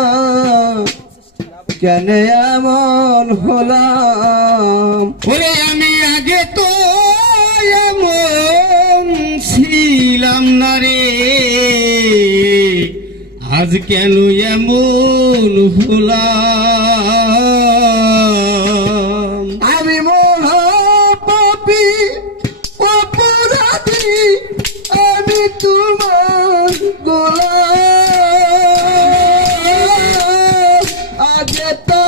না কেন এমন হলাম ওরে আমি আগে তো এমন ছিলাম না রে আজ কেন এমন হলাম আমি মহা পাপী অপরাধী আমি তোমার গোলাম আগে তো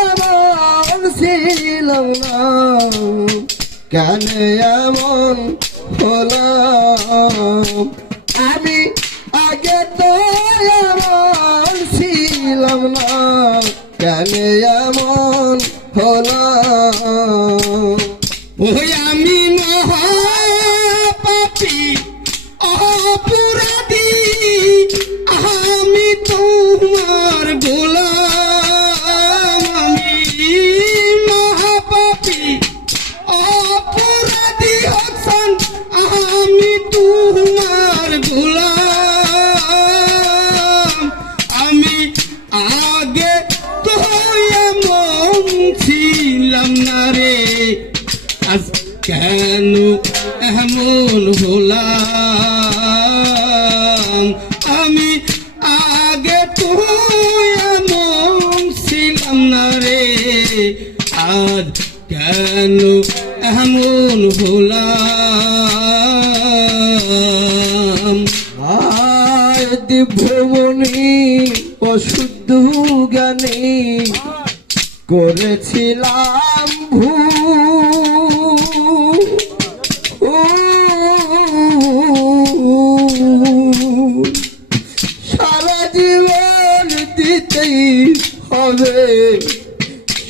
এমন ছিলাম না কেন এমন হলাম আমি আগে তো এমন ছিলাম না কেন এমন হলাম ওই আমি মহাপাপী অপরাধী আমি তোমার গোলাম আমি মহাপাপী অপরাধী হচ্ছেন আমি তোমার গোলাম আমি আগে তো এমন ছিলাম না রে আজ কেন এমন হলাম আমি আগে তো এমন ছিলাম না রে আজ কেন এমন হলাম আয় দিব্যমণি অশুদ্ধ জ্ঞানী করেছিলাম সারা জীবন দিতেই হবে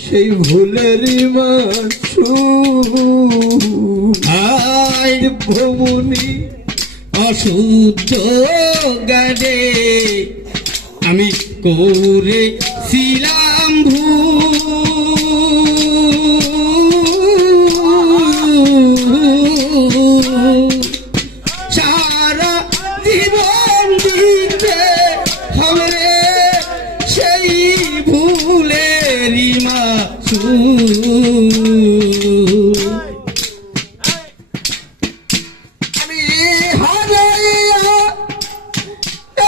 সেই ভুলেরই মাসু আয় দিব্যমণি অশুদ্ধ গানে আমি করেছিলাম সারা জীবন দিতে হবে সেই ভুলেরই মাসুল আমি হারাইয়া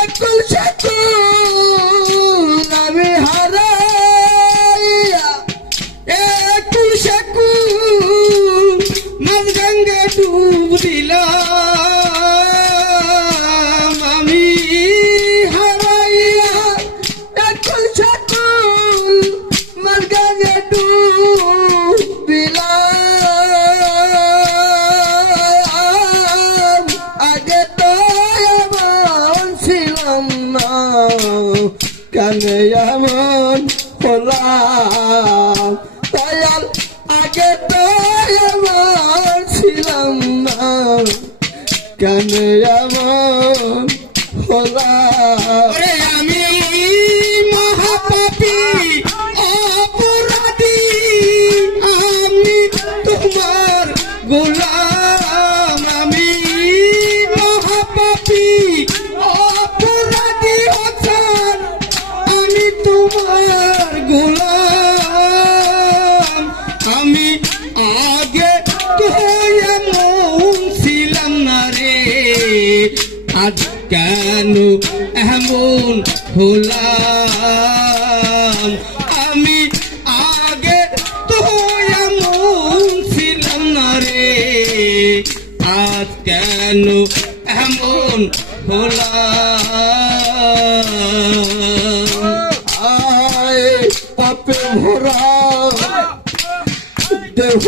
একুল সেকুল আমি হারাইয়া একুল সেকুল মাঝ গঙ্গে ডুব দিলাম আমি হারাইয়া একুল সেকুল মার্গানে ডুবিলাম আগে তো এমন ছিলাম না কেন এমন হলাম দয়াল আগে তো এমন ছিলাম না কেন এমন হলাম ওরে আমি মহাপাপী অপরাধী আমি তোমার গোলাম আমি মহাপাপী অপরাধী হচ্ছেন আমি তোমার গোলাম আমি আগে তো এমন ছিলাম না রে আজ কেন এমন হলাম আমি আগে তো এমন ছিলাম না রে আজ কেন এমন হলাম আয় পাপে ভরা দেহ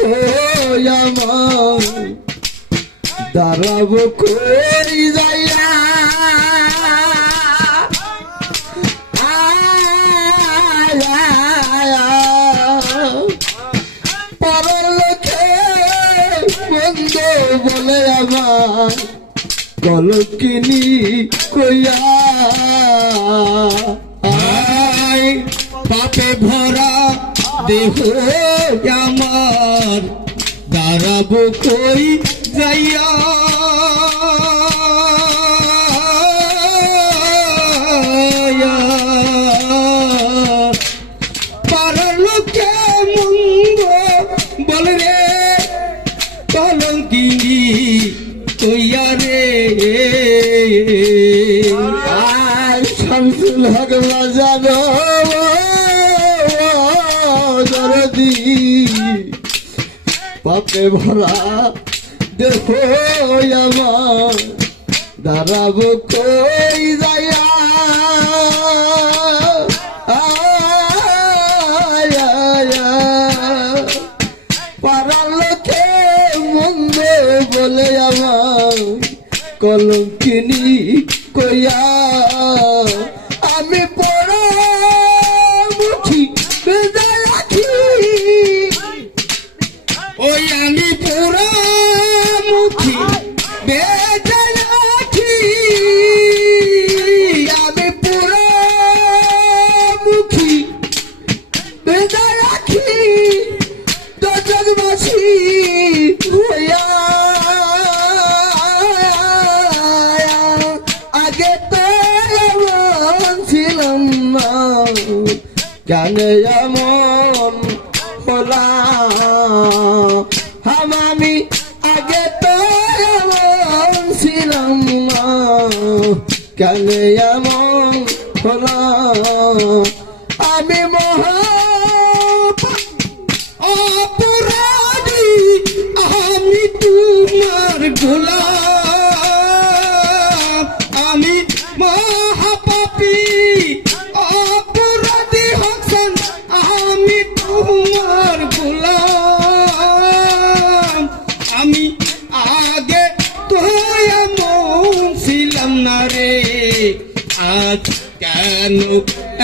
আমার দাঁড়াবো করি যাইয়া পরের লোকে বন্ধ বলে আমার কলকিনি কইয়া আয় পাপে ভরা দেহ আমার দাঁড়াবো কই যাইয়া জানো দরদি পাপে ভরা দেহ আমার দাঁড়াবো কই যাইয়া পাড়ার লোকে মন্দ বলে আমার কলঙ্কিনী কইয়া আমি পড় মুখি বেজায় রাখি ওই আমি পুরা মুখী বেজায় রাখি আমি পুরো মুখী বেজায় রাখি দর্শক বসি হইয়া আগে তো এমন ছিলাম না কেন এমন হলাম আমি আগে তো এমন ছিলাম না কেন এমন হলাম আমি মহা অপরাধী আমি তোমার গোলাম আমি মহাপাপী অপরাধী হাসান আমি তোমার গোলাম আমি আগে তো এমন ছিলাম না রে আজ কেন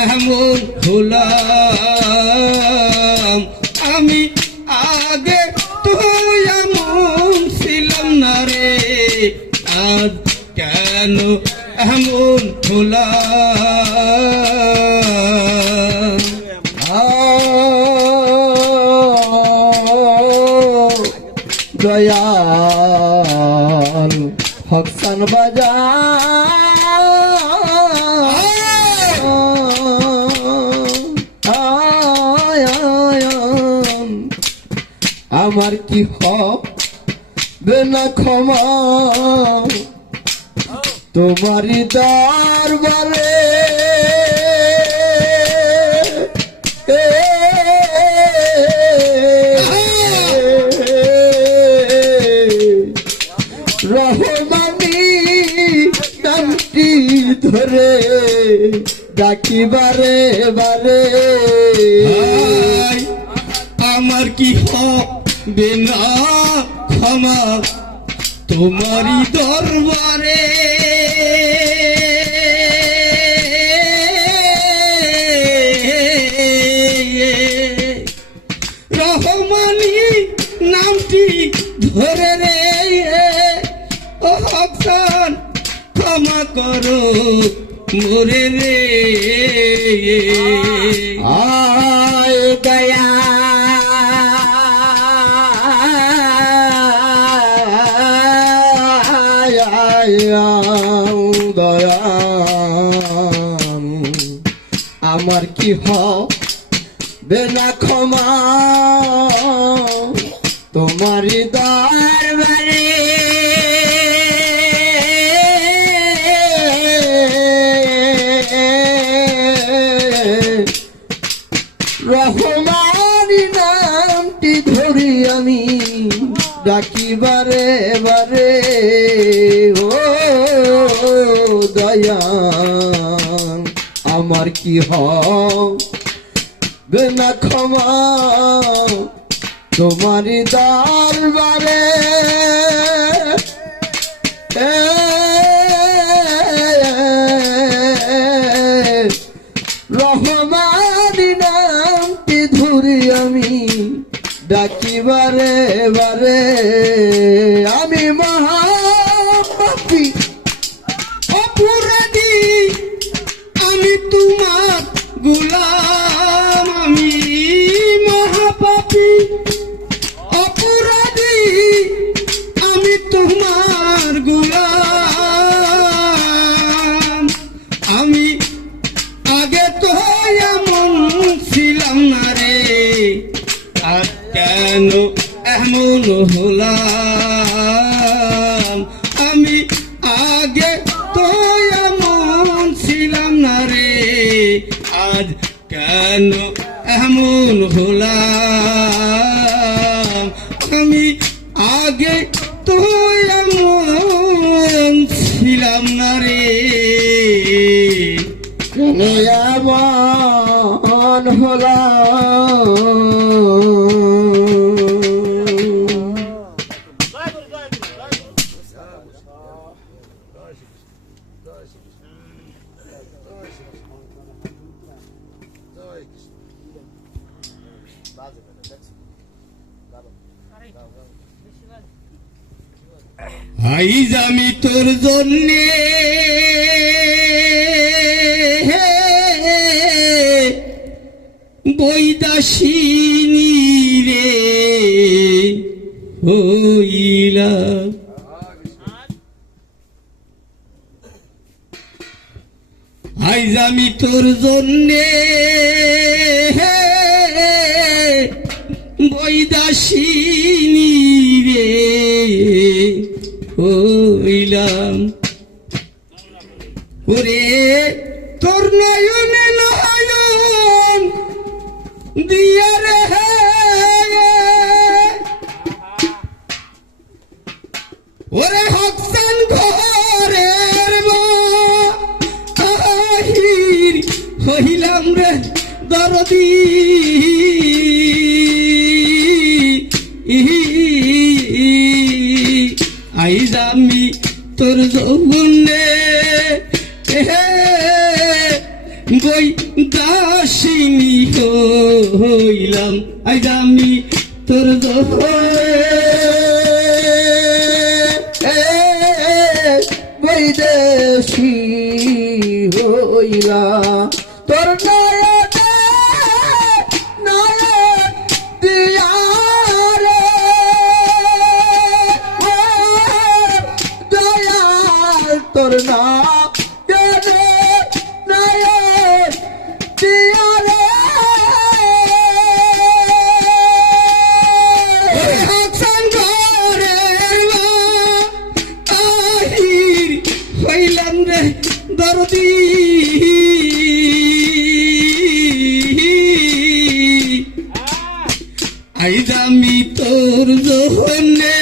এমন হলাম আমি আগে তো এমন ছিলাম না রে আজ কেন এমন হলাম দয়াল হকসান বাজার আমার কি হবে না ক্ষমা তোমারই দরবারে রহমানি নামটি ধরে ডাকি বারে বারে হায়, আমার কি হবে না ক্ষমা তোমারই দরবারে রহমানি নামটি ধরে রে ও হাসান ক্ষমা করো মোরে রে আয় দয়া দয়া আমার কি হবে না ক্ষমা তোমারই দরবারে রহমানি নামটি ধরি আমি ডাকি বারে বারে ও দয়া আমার কি হবে না ক্ষমা তোমারই দরবারে রহমানি নামটি ধরি আমি ডাকি বারে বারে আমি মহাপাপী অপরাধী আমি তোমার গোলাম আমি মহাপাপী অপরাধী আমি তোমার গোলাম আমি আগে তো এমন ছিলাম না রে আর কেন এমন হলাম আমি আগে তো এমন ছিলাম না রে আজ কেন এমন হলাম আমি আগে তো এমন ছিলাম না রে কেন এমন হলাম আইজ আমি তোর জন্যে বৈদাসিনী রে হইলাম আইজ আমি তোর জন্যে বৈদাসিনী রে হইলাম ওরে তোর নয়নে নয়ন দিয়া রে ওরে হকসান ঘরের বাহির হইলাম রে দরদি আইজ আমি তোর জন্যে বই দাসিনী হইলাম আইজ আমি তোর বৈদেশী হইলা তোর নয়নে নয়ন দিয়া রে দয়াল তোর নয়নে নয়ন দিয়া রে হাসান ঘরের বাহির হইলাম রে দরদি আইজ আমি তোর জন্যে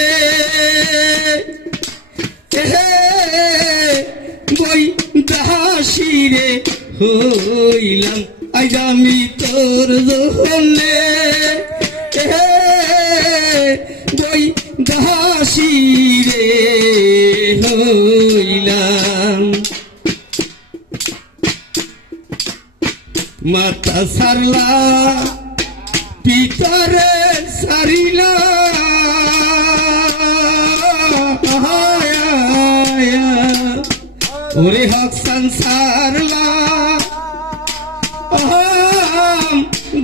বই দাসিরে হইলাম আইজ আমি তোর জন্যে বই দাসিরে হইলাম মাতা সারলা পিতারে সারিলা ওরে হক সংসারলা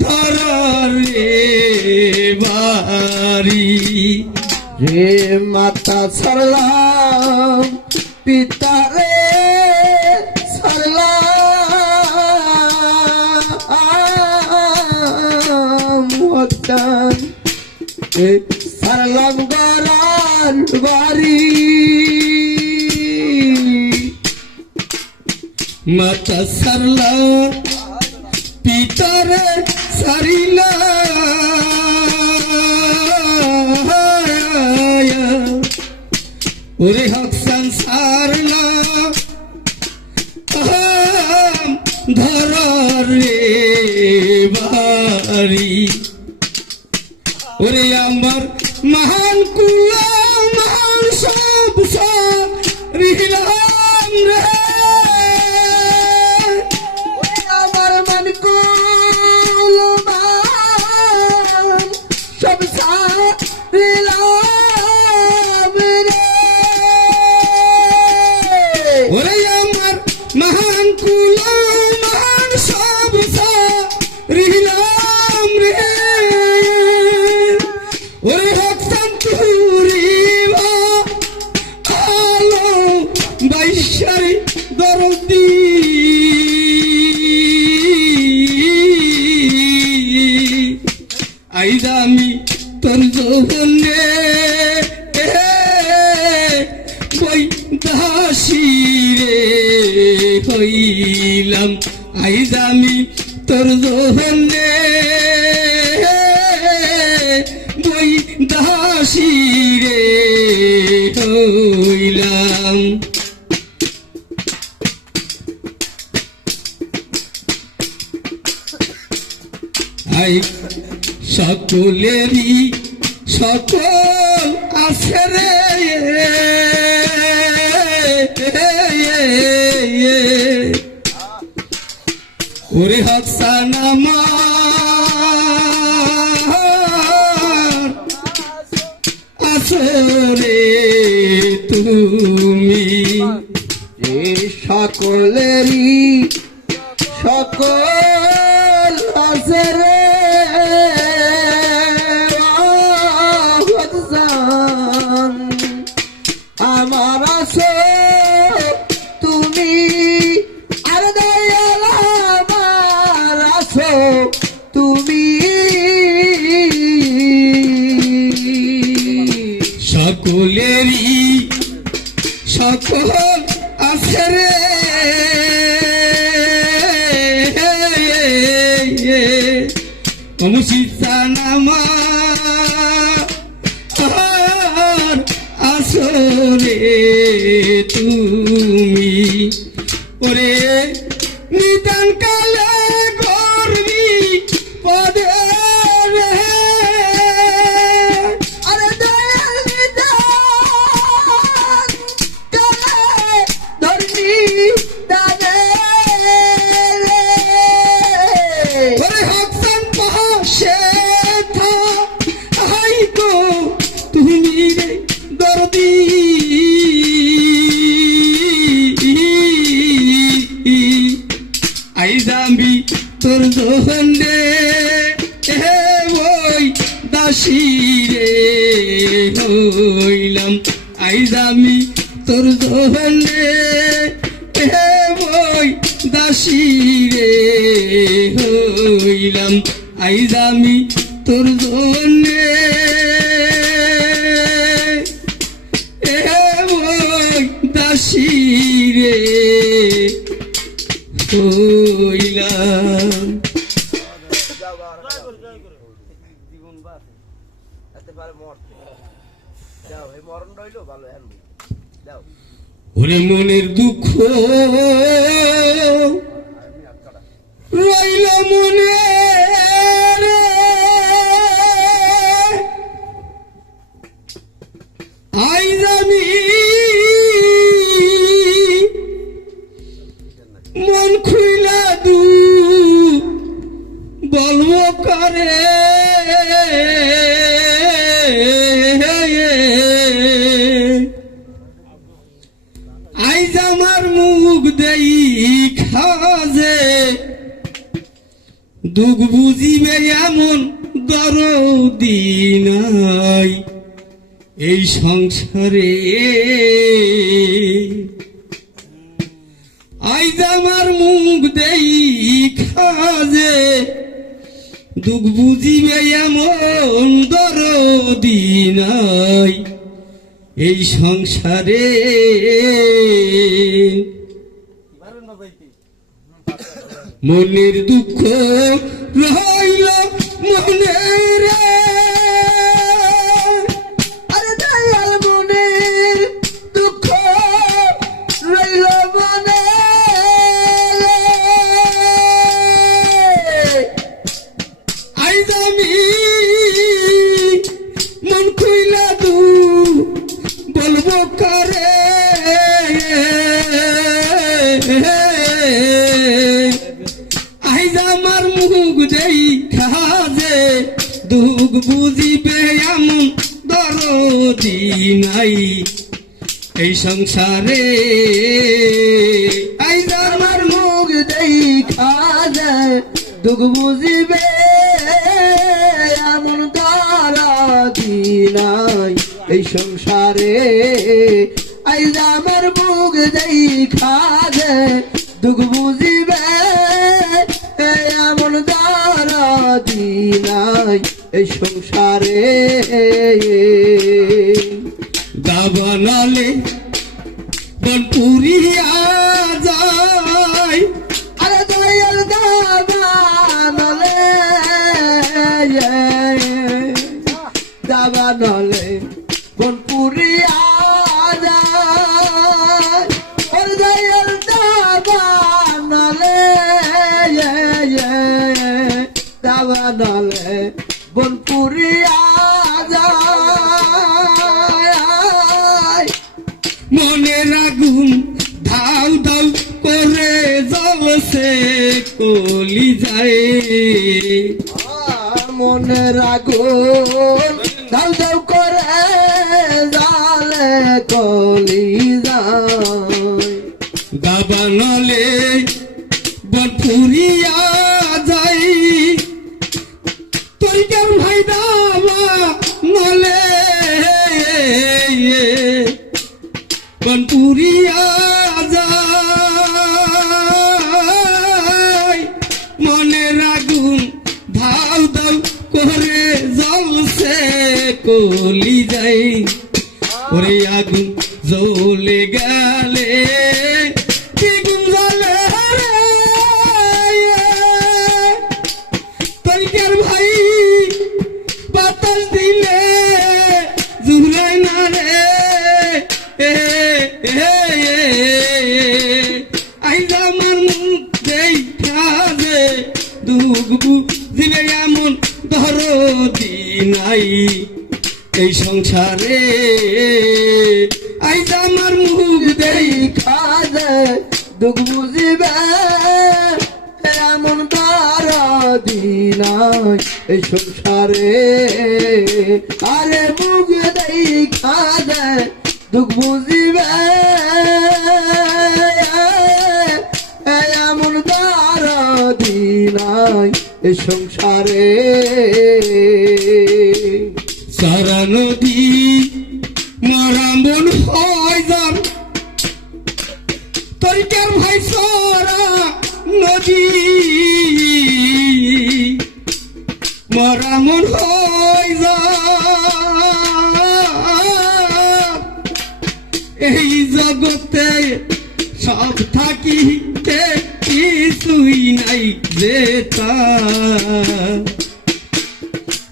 ধর রে বাড়ি রে মাতা সরলাম পিতা রে সরলাম হতান সরলাম গরান বাড়ি মাতা সারলা পিতারে সারিলা ওরে হক সংসারলা ধর রে বাড়ি ওরে আমার মহান কুলা মহান সব রিলাম রে আমার মন কুলমান সব সারিলাম রে ওরে আমার মহান কুলা মহান সব রিলাম রে ওরে হক সন্তুরি আলো বাইশারি দরদি আইজ আমি তোর জন্যে বই দাসী রে হইলাম আইজ আমি তোর জন্যে বই দাসী রে হইলাম। আই সকলেরই সকল আছে রে ওরে হাসান আমার আছো রে তুমি এ সকলেরই সকল আছে রে হাসান আমার আছো তুমি আর দয়াল আমার আছো তুমি সকলেরই সকল আছে রে মুসিদান আমার আছো রে তুমি ওরে নিদান কালে করবি পদে রে আরে দয়াল নিদান কালে ধর্মী দানে রে ওরে হাসান পাশে থাই গো তুমি রে দরদি আইজামি তোর জন্যে ওই দাসী রে হইলাম। আইজামি তোর জন্যে ওই দাসী রে হইলাম। আইজামি তোর জন্যে ওই দাসী রে হইলাম। ওরে মনের দুঃখ রইল মনে রে আইজ আমি মন খুইলা দু বলবো করে আইজ আমার মুখ দেই খাজে দুঃখ বুঝিবে এমন দরদি নাই এই সংসারে। আইজ আমার মুখ দেই খাজে দুঃখ বুঝিবে এমন দরদি নাই এই সংসারে। মনের দুঃখ রইল মনে রে আরে দয়াল মনের দুঃখ রইল মনে আইজ আমি মন খুইলা দু বলবো করে আইজ আমার মুখ দেই খাজে দুঃখ বুঝিবে এমন দরদি নাই এই সংসারে। আইজ আমার মুখ দেখা যায় দুঃখ বুঝিবে এমন দরদি নাই এই সংসারে। আইজ আমার মুখ দেখা যায় দুঃখ বুঝিবে এমন দরদি নাই এই সংসারে। দাবানালে বনপুরিয়া যায় আরে দয়াল দাবা বানালে বনপুরিয়া যায় মনের আগুন ধাউ ধাউ করে জ্বলছে কলি যায় মনের আগুন দাউ দাউ করে জালে কলি যায় দাবানলে বনপুরিয়া যাই তরিকার ভাই দাবা নলে বনপুরিয়া যাই মনের আগুন ধাউ ধাউ করে জ্বলছে কলি যাই ওরে আগুন জ্বলে গেলে দ্বিগুণ জ্বলে রে তরিকার ভাই বাতাস দিলে জুড়াই না রে আইজ আমার মুখ দেখা যে দুগবু দিলে এমন দরদি নাই এই সংসারে আইজ আমার মুখ দেখা কাজে দুঃখ বুঝিবে এমন দারদি নাই এই সংসারে আরে মুখ দেখা দে দুঃখ বুঝিবে এমন দারদি নাই এই সংসারে সারা নদী মরা মন হয় যান তরিকার ভাই সারা নদী মরা মন হয় যান এই জগতে সব থাকিতে কিছুই নাই যেতা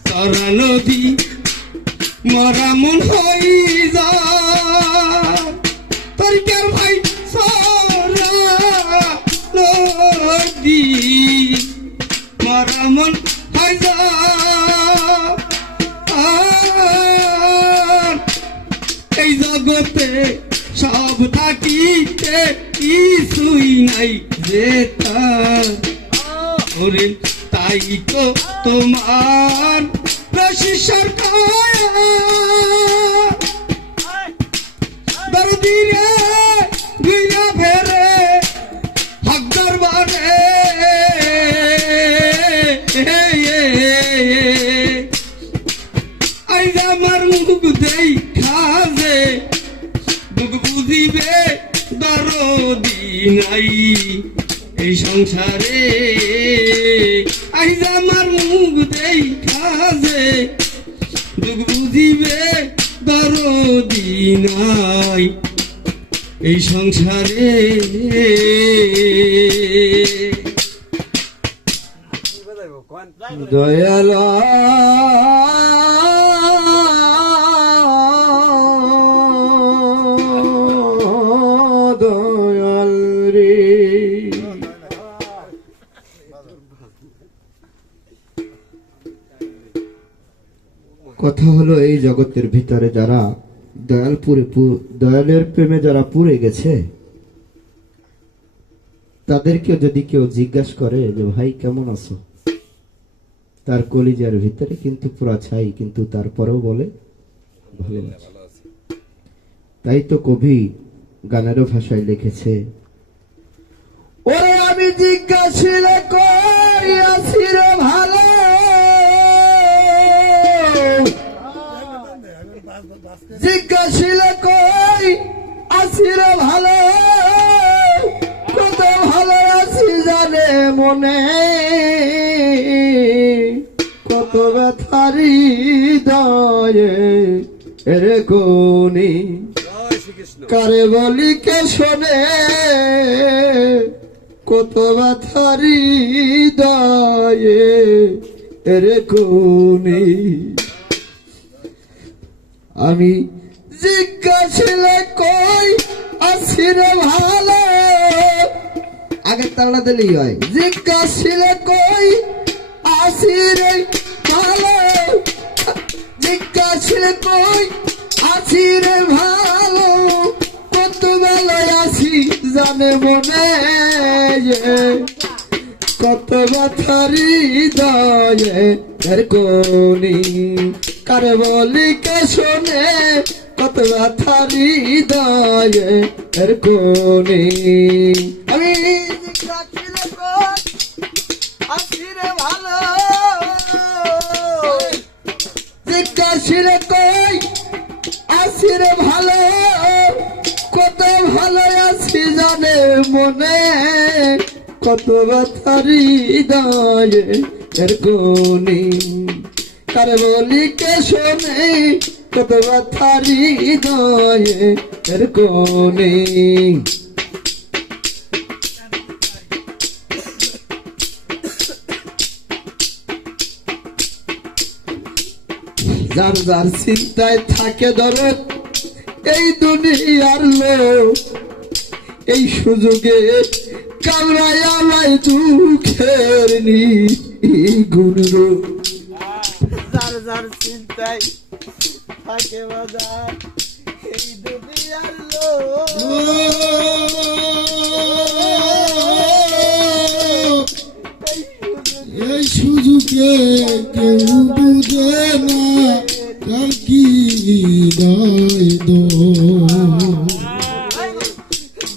সারা নদী মরা মন হই যা তরিকার ভাই সারা নদী মরা মন হই যা এই জগতে সব থাকিতে কিছুই নাই যেতা ওরে তাই তো তোমার রশি সরকার দরদি রে দুইয়া ফেরে হক দরবারে আইজ আমার মুখ দেখা যে দুঃখ বুঝিবে দরদি নাই এই সংসারে আইজ আমার মুখ দেখা যে দুঃখ বুঝিবে দরদি নাই এই সংসারে দয়াল দয়াল রে কথা হলো এই জগতের ভিতরে যারা দয়ালের প্রেমে যারা পুড়ে গেছে তাদেরকে যদি কেউ জিজ্ঞাসা করে যে ভাই কেমন আছো, তার কলিজার ভিতরে কিন্তু পুরা ছাই, কিন্তু তারপরেও বলে ভালো আছি। তাই তো কবি গানেরও ভাষায় লিখেছে, ওরে আমি জিজ্ঞাসিলে কই আছি রে ভালো, জিজ্ঞাসিলে কই আছি রে ভালো, কত ভালো আছি জানে মনে, কত ব্যথারি দয়ে রে কোনি, কারে বলি কে শোনে, কত ব্যথারি দয়ে রে কোনি। আমি জিজ্ঞাসিলে কই আছি রে ভালো, আগের তাড়া দিলেই হয়, জিজ্ঞাসিলে কই আছি জানে মনে কত ব্যথার হৃদয়ে এর কোনি কারে বলি কে শোনে কত ব্যথার হৃদয়ে এর কোনি আমি জিজ্ঞাসিরে কই আসিরে ভালো কত ভালো আছি জানে মনে কত ব্যথার হৃদয়ে এর কোনি কারে বলি কে শোনে কত ব্যথার হৃদয়ে এর কোনি যার যার চিন্তায় থাকে দরদ এই দুনিয়ার লোক এই সুযোগে কামড়ায় আমায় দুঃখের গুণ যার যার চিন্তায় থাকে বাজার এই দুনিয়ার এই সুযোগে কেউ বুঝে না কার কি হৃদয়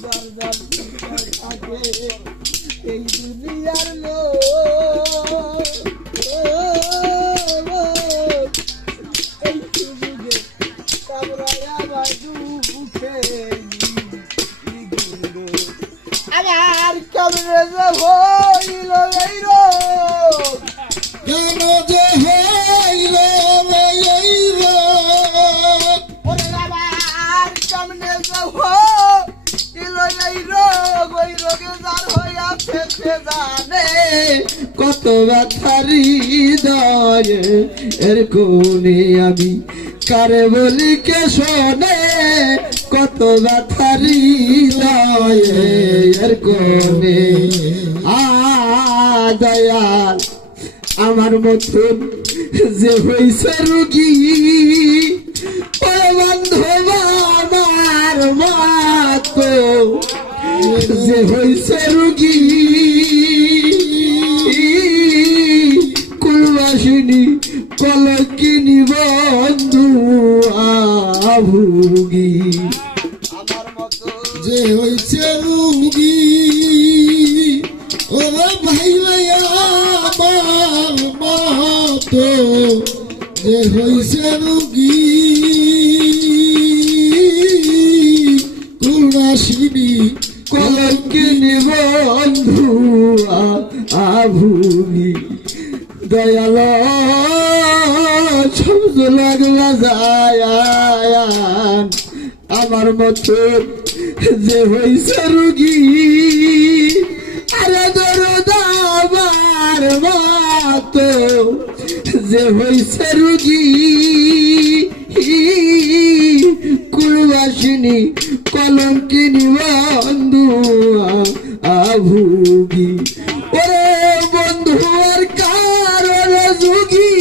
যার যার চিন্তায় থাকে এই দুনিয়ার এই সুযোগে কামড়ায় আমায় দুঃখে আমার কামড়ে যে হইল এই রোগ কেন যে হইল এই রোগ ওরে বাবার কামড়ে যে হইল এই রোগ ওই রোগে যার হইয়াছে সে জানে কত ব্যথার হৃদয়ে এর কোনি আমি কারে বলি কে শোনে কত ব্যথার হৃদয়ে এর কোনি দয়াল আমার মতন যে হইছে রুগী বান্ধব আমার মতো যে হইছে রুগী কুলবাসিনী কলকিনী বন্ধু আভুগী আমার মতো যে হইছে রুগী ও ভাই আমার মতো যে হইছে রুগী কুলবাসিনী কলকিনী বন্ধু আভুগী দয়াল সবজ লাগলা যায় আমার মতো যে হইছে রুগী আরে দরদ আমার মতো যে হইছে রুগী কুলবাসিনী কলঙ্কিনী বন্ধু আভুগী ওরে বন্ধু আর কারণ যুগী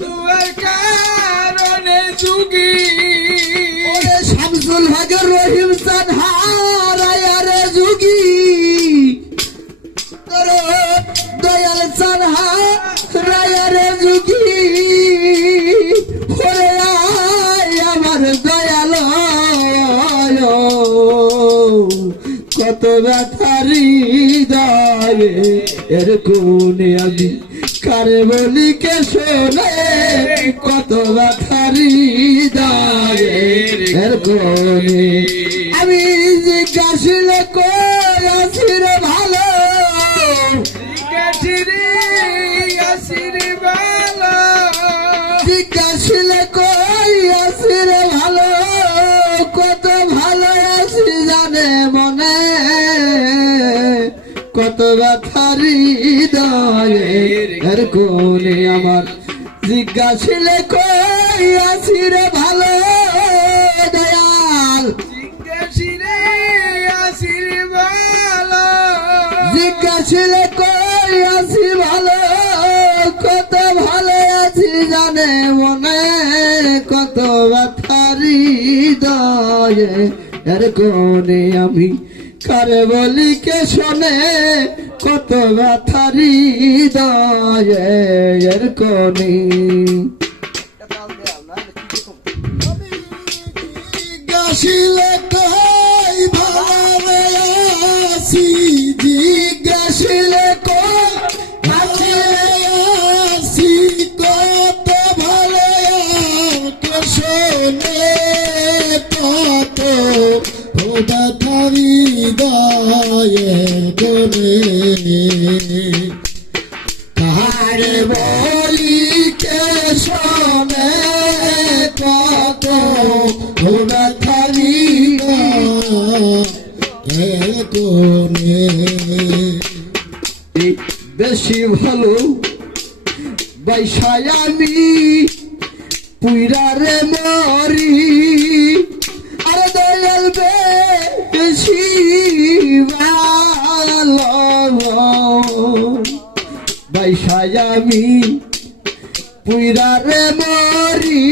তোমার কারণে যুগী ওরে শামসুল হক রহিম চাঁদ হারায়ারে যুগী তোরে দয়াল চাঁদ হারায়ারে যুগী ওরে আয় আমার দয়াল কত ব্যথার হৃদয়ে এর কোনে আমি কারে বলি কে শোনে কত ব্যথার হৃদয়ে এর কোনে আমি জিজ্ঞাসিলে কই আসির ভালো আসিরে ভালো জিজ্ঞাসিলে কই আসির ভালো কত ভালো আছি জানে মনে কত ব্যথার হৃদয়ে এর কোনে আমার জিজ্ঞাসিলে কই আসিরে ভালো দয়াল আসিরে ভালো জিজ্ঞাসিলে কই আসি ভালো কত ভালো আছি জানে মনে কত ব্যথার হৃদয়ে এর কোনে আমি কারে বলি কে শোনে কত ব্যথারি দয়ের কোনি জিজ্ঞাসিলে কই ভালো আছি জিজ্ঞাসিলে কই ভালো আছি কত ভালো কে শোনে কত ব্যথারি দয়ের কোনি কারে বলি কে শোনে কত ব্যথারি কোনে বেশি ভালো বাইসায় আমি পুইরারে মরি আর দয়াল বেশি ভালো বাইসায় আমি পুইরারে মরি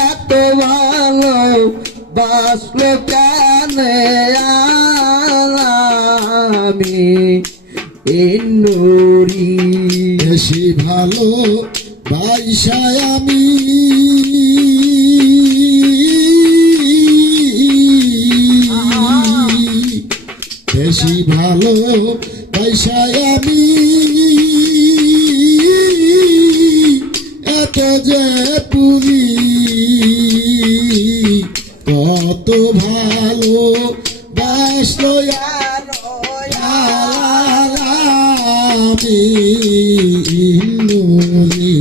এত ভালো বাসলো কানে আমি ইন্নুরি বেশি ভালো বাইসায় আমি বেশি ভালো বাইসায় আমি এত যে পুরি কত ভালো বাসলো আমি ইন্নুরি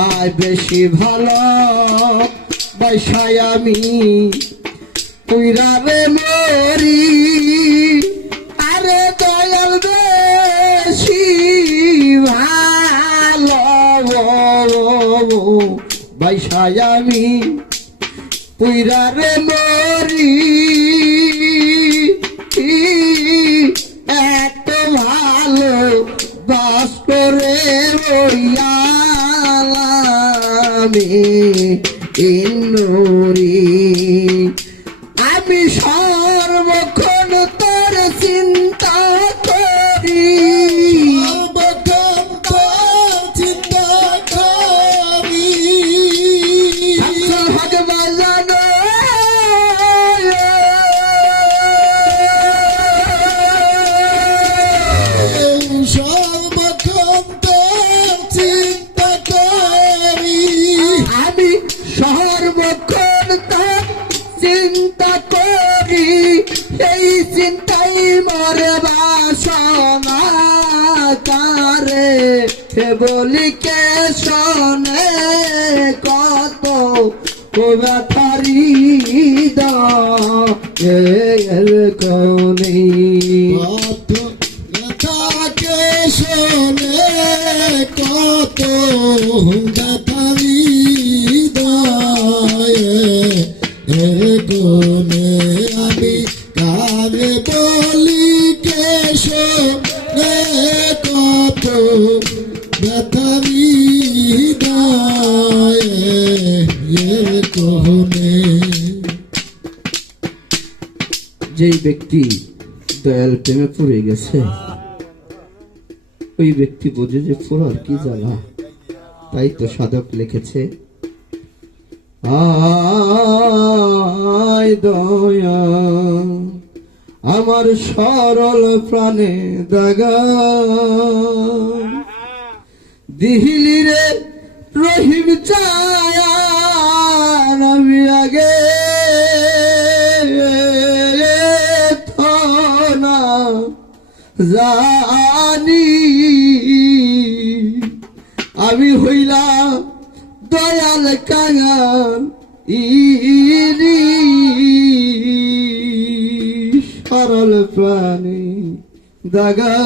আর বেশি ভালো বাইসায় আমি পুইরারে মরি আরে দয়াল বেশি ভালো বাইসায় আমি পুইরারে মরি এত ভালো বাস করে রইয়ালামি ইন্নুরি আমি সর্বক্ষণ তোর চিন্তা করি চিন্তা করি ভগবানো সর্বক্ষণ চিন্তা করি আমি সর্বক্ষণ তার চিন্তা করি এই চিন্তাই মরে বাসনা কারে বলি কে শোনে কত ব্যথারি দয়ের কোনি কত ব্যথাকে শোনে কত ব্যথারি দয়ে কোনে আমি কারে বলি কে শোনে কত ব্যথারি দয়ে কোনে যেই ব্যক্তি দয়াল প্রেমে পড়ে গেছে ওই ব্যক্তি বোঝে যে ফুরার কি জ্বালা তাই তো সাধক লিখেছে আয় দয়া আমার সরল প্রাণে দাগা দিহিলি রে রহিম চায়া আমি আগে না জানি আমি হইলাম দয়াল কাঙাল ইনি সরল প্রাণী দাগা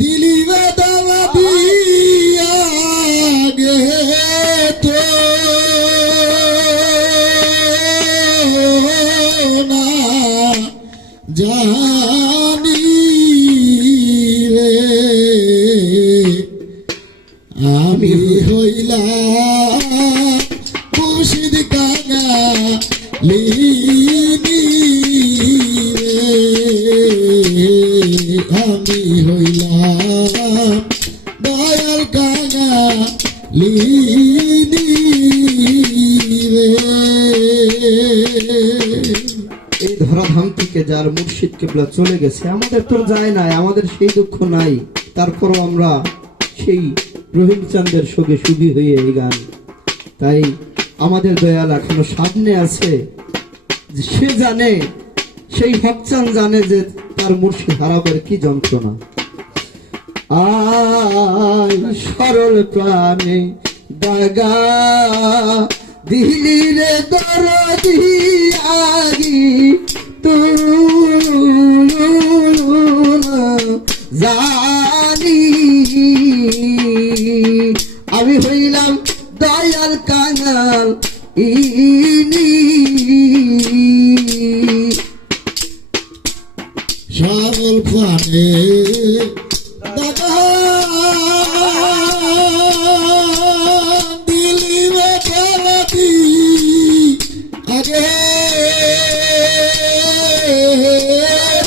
দিলি বেদনা দিয়া গে তো না জানি রে আমি হইলাম মুর্শিদ কাঙাল আমি হইলাম দয়াল কাঙালি রে। এই ধরাধাম থেকে যার মুর্শিদ কেবলা চলে গেছে, আমাদের তো যায় নাই, আমাদের সেই দুঃখ নাই, তারপরও আমরা সেই রহিম চাঁদের সঙ্গে সুখী হয়ে এই গান। তাই আমাদের দয়াল এখনো সামনে আছে, যে সে জানে, সেই হকচান জানে যে তার মুর্শিদ হারাবার কি যন্ত্রণা। আয় সরল প্রাণে দাগা দিলি রে দরদি আগি জানি আমি হইলাম দয়াল কাঙাল ইনি। সরল প্রাণে দাদা দিলি রে দরদি আগে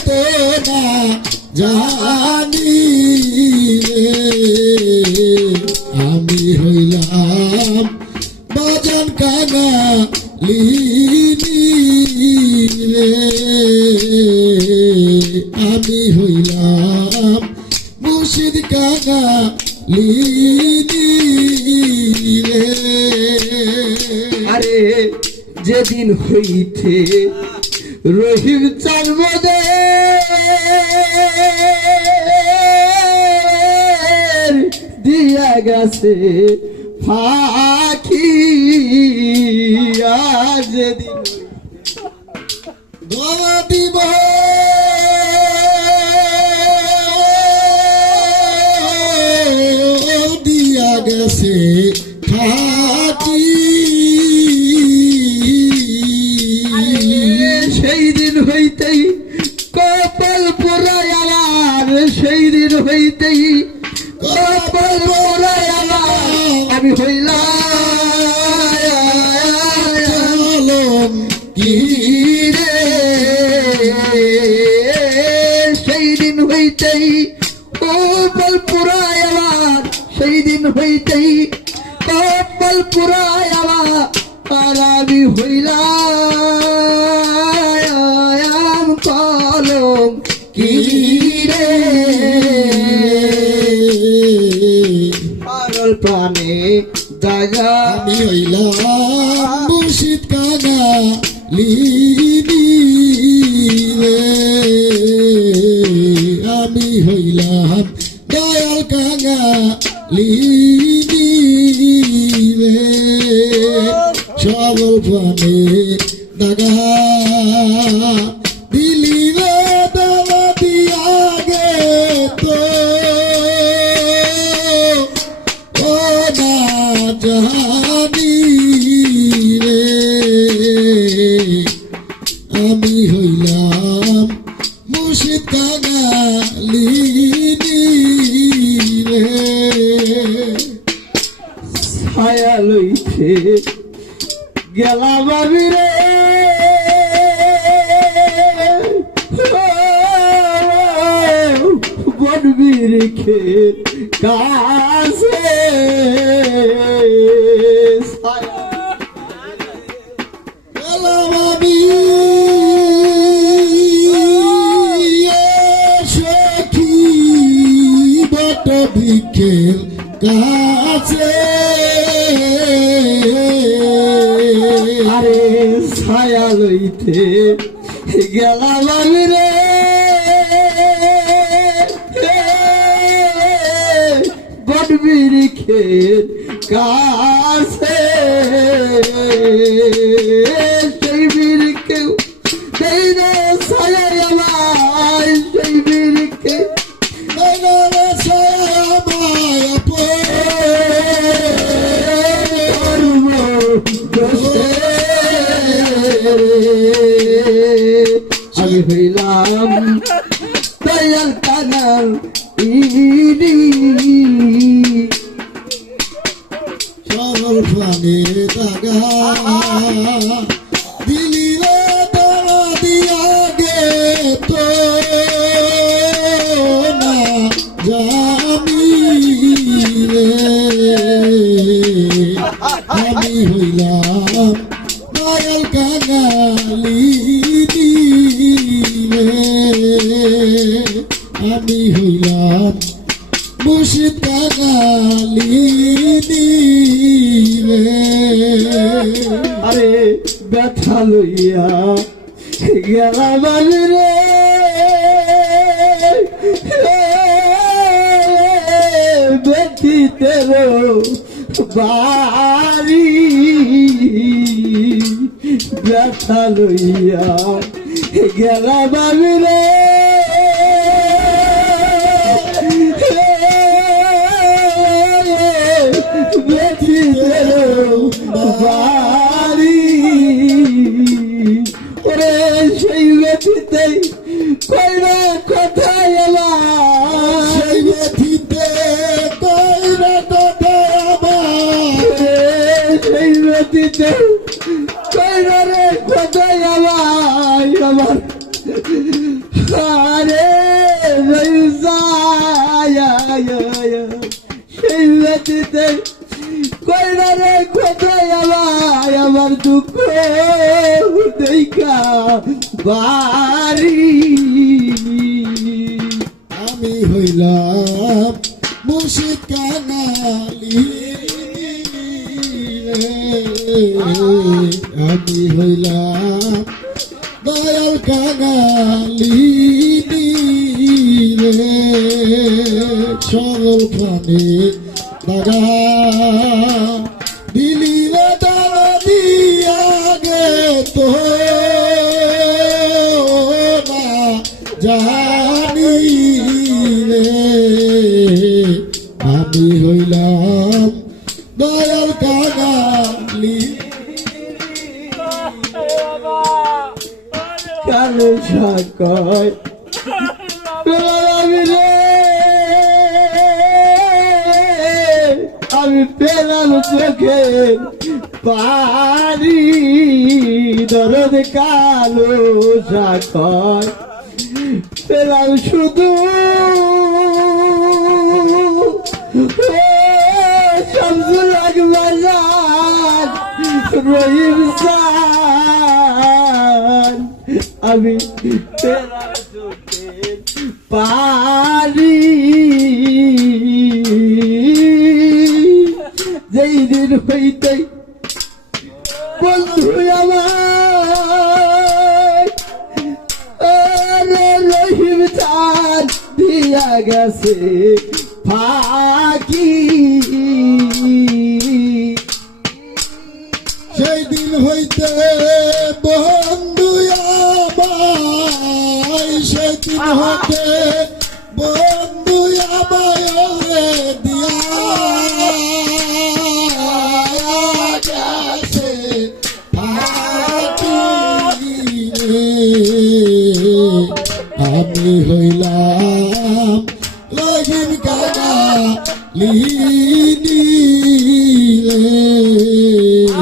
তো না জানি রে। আমি হইলাম বাজান কাঙালি রে। আমি হইলাম মুর্শিদ কাঙালি রে। আরে যেদিন হইতে রহিম চাঁদ দিয়া গেছে ফাঁকি, আজ যেদিন দোয়া দিব দিয়া গেছে ফাঁকি, সেই দিন হইতেই কপাল পোড়ায় আমার, সেই দিন হইতেই কপাল পোড়ায় আমার। আমি হইলাম কি রে সেই দিন হইতেই কপাল পোড়ায় আমার, সেই দিন হইতেই কপাল পোড়ায় আমার। আর আমি হইলাম কলম কি রে পাগল প্রাণে দাগা। আমি হইলাম মুর্শিদ কাঙালি রে। আমি হইলাম দয়াল কাঙালি রে। সরল প্রাণে দাগা দিলি রে দাওয়া দিয়া গে তো ও না জানি রে। আমি হইলাম মুর্শিদ কাঙালি রে। ছায়া লইছে গেলাম আমি রে বনবীর কাছে, আমি সখী বট ভিক্ষের কাছে। আরে ছায়া লইতে গেলাম আমি রে বনবীর কাছে, সেই বীর কেউ সেই রে ছায়া আমার, সেই বীর কেউ আমি হইলাম দয়াল কাঙাল ইনি। সরল প্রাণে দাগা দিলি রে দাওয়া দিয়া গে তো আমি হইলাম মুর্শিদ কাঙালি রে। আরে ব্যথা লইয়া গেলাম রে ব্যথিতের বাড়ি ব্যথা লইয়া গেলাম রে বাড়ি ওরে সেই ব্যথিতে কইরা কোথায় এলাম সেই ব্যথিতে কইরা কোথায় আমার সেই ব্যথিতে কইরা রে কোথায় আমার আরে সেই ব্যথিতে কইরা রে কোথায় আমার দুঃখ দেখা বাড়ি আমি হইলাম মুর্শিদ কাঙালি রে। আমি হইলাম দয়াল কাঙালি রে। সকল প্রাণী দাগা দিলি রে দাগা দিয়া গে তো না জানি রে। আমি হইলাম দয়াল কাঙালি কালো সাকয় আমি পেলাম চোখে পারি দরদ কালো সাকয় পেলাম শুধু শামসুল আকবর রহিম সান আমি পেলাম চোখে পারি যেই দিন হইতে বন্ধু আমার রহিম চাঁদ দিয়া গেছে ফাঁকি সেই দিন হইতে বন্ধু আমায় সেই দিন হইতে বন্ধু আমায় দিয়া গেছে ফাঁকি রে। আমি হইলাম রহিম কাঙালি রে।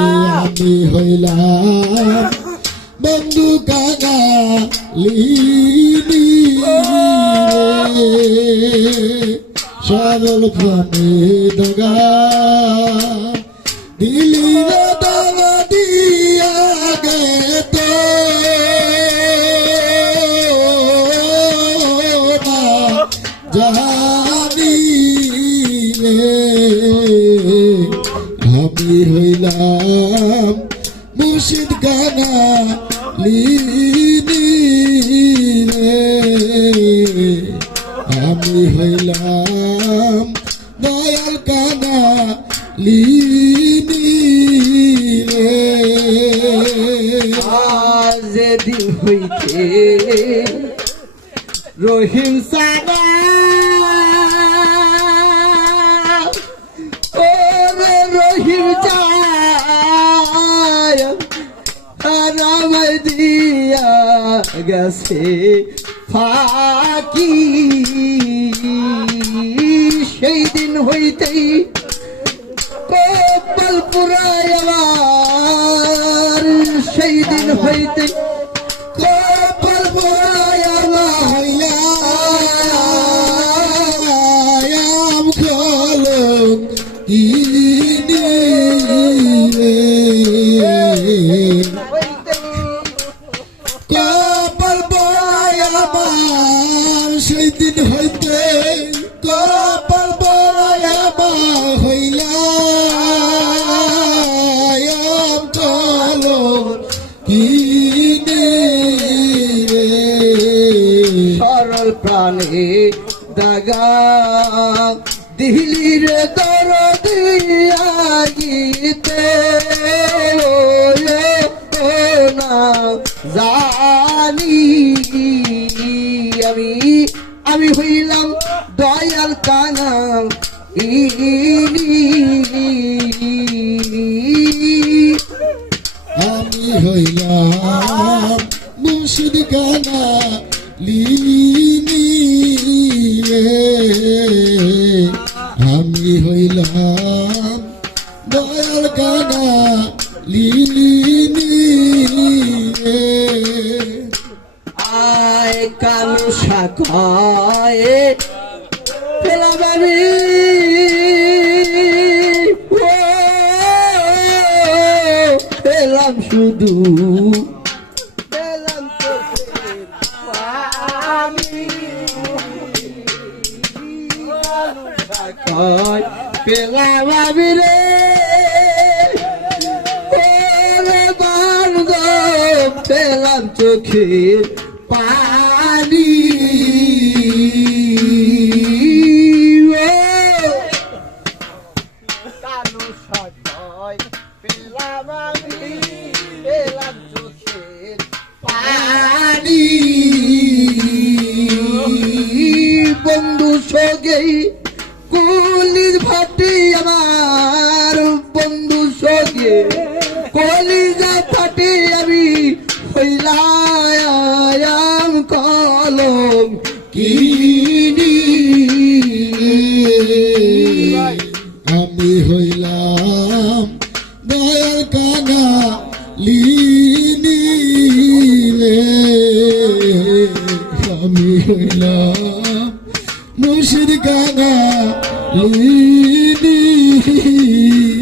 আমি হইলাম বন্ধু কাঙালি রে। সকল প্রাণী দাগা দিলি রে দাগা দিয়া গে তো না জানি রে। আমি হইলাম মুর্শিদ কাঙালি রে। আমি হইলাম দয়াল কাঙালি রে। আজ যেদিন হইতে রহিম সাগা ওরে রহিম চায় রাম দিয়া গেছে ফাঁকি সেই দিন হইতেই কপাল পুরায় আমার সেই দিন হইতে কপাল পুরায় আমার আয়াম কলম ইনি রে। কপাল বয় আমার সেই দিন হইতে তোরা পালবা হইলাম চলো কিনে রে সরল প্রাণে দাগা দিলি রে দরদিয়াগিতে ও না জানি আমি হইলাম দয়াল কানাল আমি হইলাম মুর্শিদ কানা লিনি রে আমি হইলাম দয়াল কানা লিনি রে আয় কানু শাখায় ফেলাবাবি পেলাম শুধু পেলাম চোখের পানি। শাখায় পেলাবাবি রে পেলাম চোখের পানি। কালো সদয় পেলাম আমি পেলাম চোখের পানি। বন্ধু সগেই কলির ভাটি আমার বন্ধু সগে কলিজা ফাটে আমি হইলাম কলম কিনি। আমি হইলাম দয়াল কানা লিনি রে আমি হইলাম মুর্শিদ কানা লিনি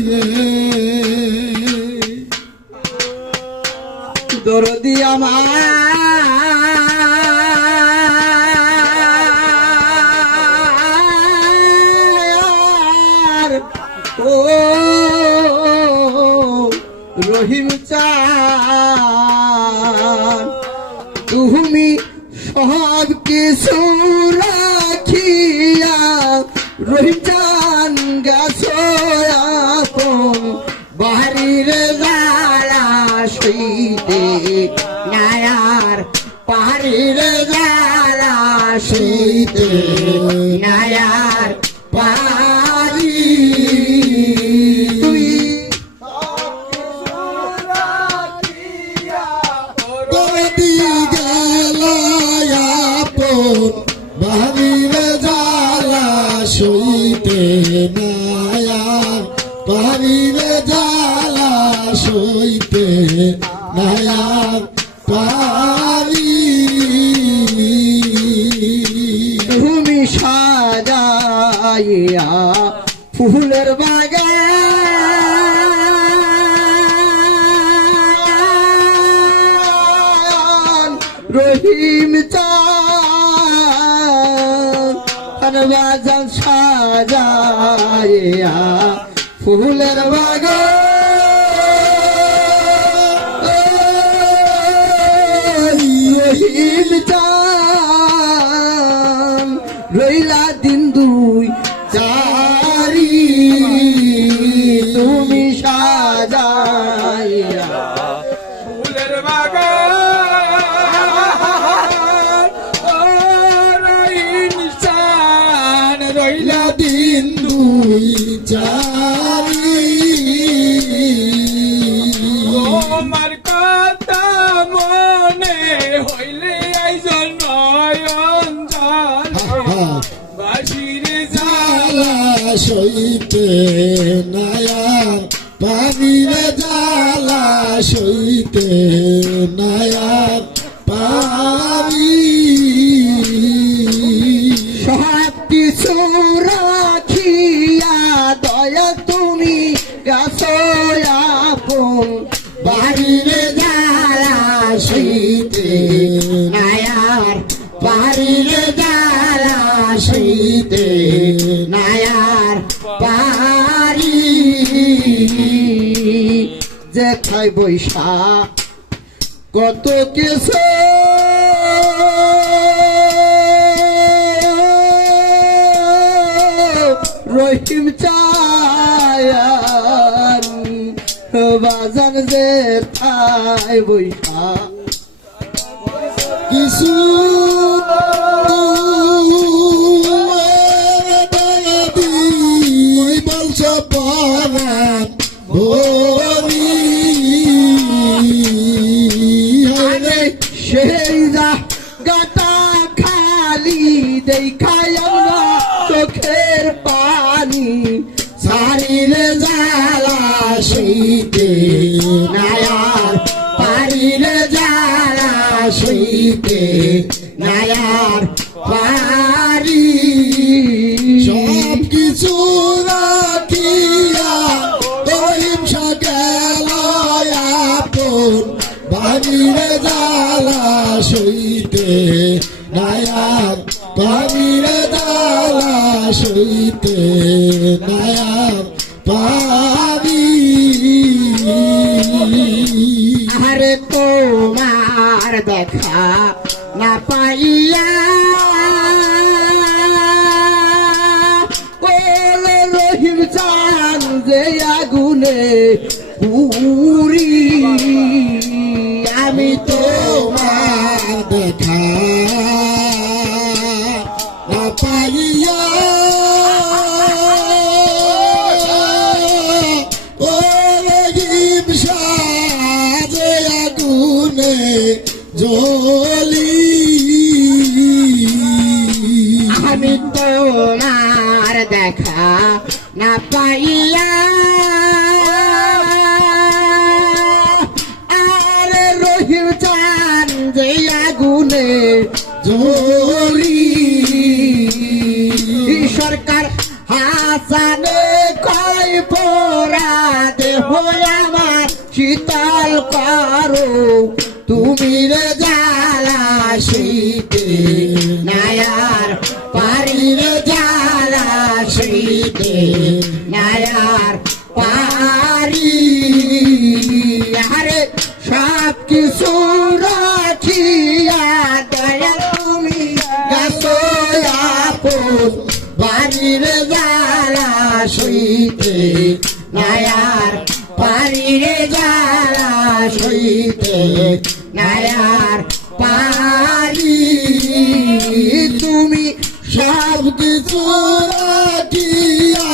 রে দরদি আমার ও রহিম চান তুমি সব কিছু রাখিয়া রহিম চান গেছো আপন বাড়ির জালা সইতে নায়ার পাহাড়ির জালা সইতে নায়ার পাহাড়ি তুই দরদি গেলায়াপন বাহির জালা সইতে নায়ার বাহির জালা সইতে নায়ার পারি তুমি সাজাইয়া ফুলের বাগান রহিম চান বাজান সাজাইয়া ফুলের বাগান রহিম চান রইলা দিন দুই চারি তুমি সাজাইয়া ফুলের বাগান ও রহিম চান রইলা দিন দুই চারি তোমার কথা মনে হইলে আইজন নয়ন জল বাসিরে জালা সইতে নায়ার পানিরে জালা সইতে নায়ার পারি সব কিছু রাখিয়া দয়া তুমি গাছো আপন বাড়িরে জালা সইতে নায়ার বাড়িরে জালা ব্যথায় বৈশা কত কিছু রহিম চায়ার বাজান যে থাই বৈশা কিছু বলছ পরাণ ভরি আরে সেই গাটা খালি দেখায় না চোখের পানি সারিলে জ্বালা সইতে নায়ার পারিলে জ্বালা সইতে নায়ার পারি সব কিছু রাখিয়া অহিংসা গেল আপন বাড়িরে জ্বালা সইতে নায়ার পারিলে জ্বালা সইতে নায়ার পারি আরে তোমার দেখা না পাইয়া ওলে রহিম চান যে আগুনে পুরি আমি তোমার দেখা না পাইয়া ও রহিম সাজে আগুনে জ্বলি আমি তোমার দেখা না পাইয়া আরে রহিম চান যে আগুনে জ্বলি সরকার হাসানে কয় পোড়া দেহ আমার শীতল করো তুমি রে জ্বালা শীতে নায়ার পারি রে জ্বালা শীতে নায়ার পারি আরে সব কিছু রাখিয়া দয়া তুমি গাছো আপন বাড়ির জ্বালা সইতে নায়ার পারির জ্বালা সইতে নায়ার পারি তুমি সব কিছু রাখিয়া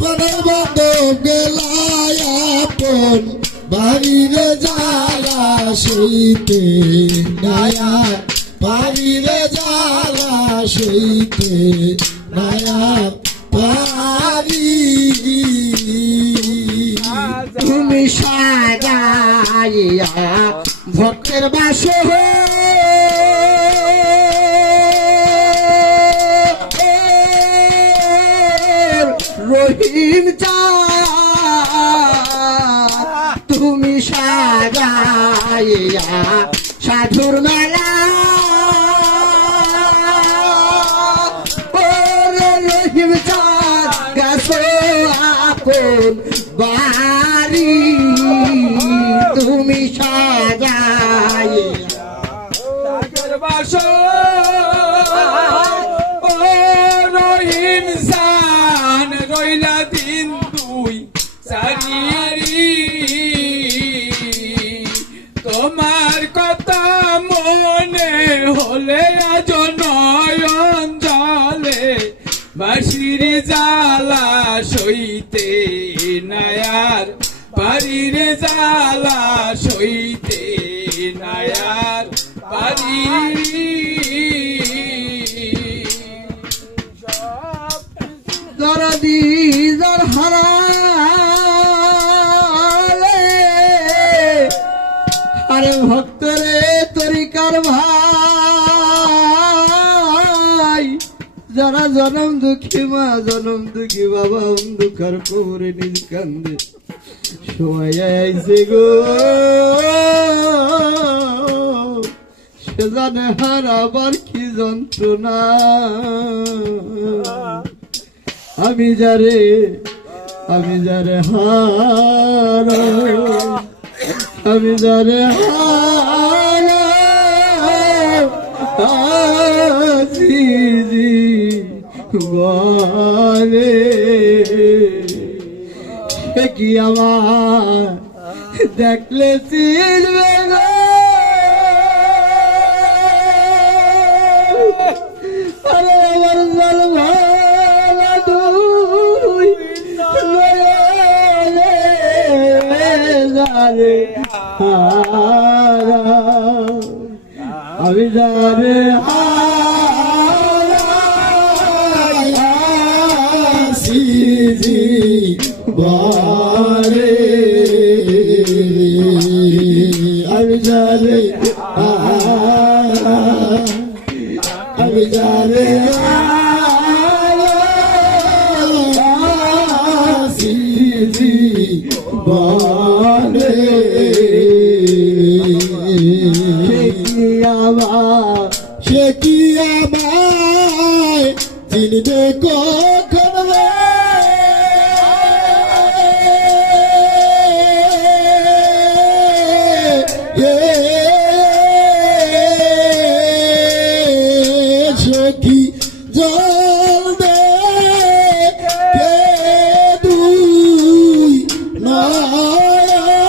পর্বত গেলায়াপন বাড়িরে জ্বালা সইতে নায়ার পারিরে জ্বালা সইতে নায়ার পারি তুমি সাজাইয়া ভক্তের বাস রহিম চা তুমি সাজাইয়া সাধুর মেলা রহিম চা গাছ আপন বাড়ি তুমি সাজাই ও রহিম জান রইলা দিন দুই সারি তোমার কথা মনে হলে আজ নয়ন জলে বাসির জ্বালা সইতে নায়ার পারির জ্বালা সইতে নায়ার পারি দরদি দর হারালে আরে ভক্তরে তরিকার ভাই যারা জনম দুঃখী মা জনম দুঃখী বাবা অন্ধকার কবরে নিজ কান্দে সময় আইছে গো সে জানে হারাবার কি যন্ত্রণা আমি যারে হার আমি জানে হারাইয়াছি জীবনে সে কি আমার দেখলে চিনবে গো আরে আমার জন্মালা দুই নয়নে জানে হারা আমি জানে হারাইয়াছি জীবনে আমি জানি আমি জানি জীবনে সে কি আমায় চিনবে কখন সে কি জল দে কে দুই নয়নে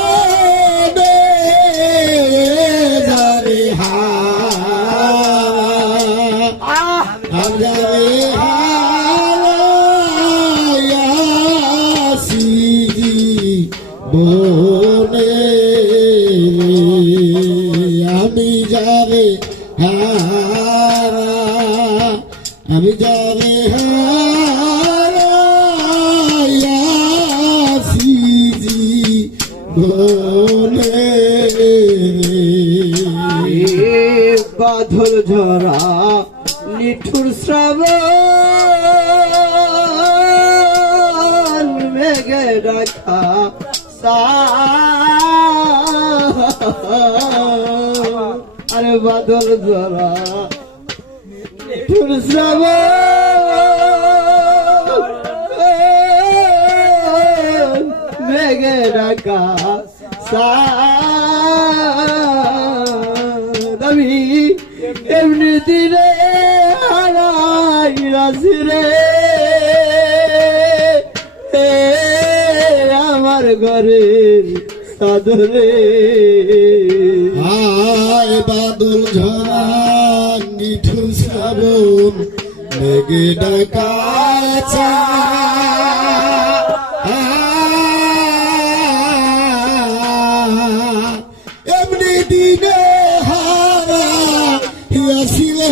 যারে যারে হারাইয়াছি জীবনে আমি যারে আমি যারে হারাইয়াছি জীবনে বাদল ঝরা নিঠুর শ্রাবণ মেঘে ডাকা আরে বাদল ঝরা নিঠুর শ্রাবণ মেঘে ডাকা আমি এমনি দিনে হারাইয়াছি রে আমার ঘরের সাদরে হায় বাদল ঝরা নিঠুর শ্রাবণ মেঘে ডাকা এমনি দিনে হারাইয়াছি রে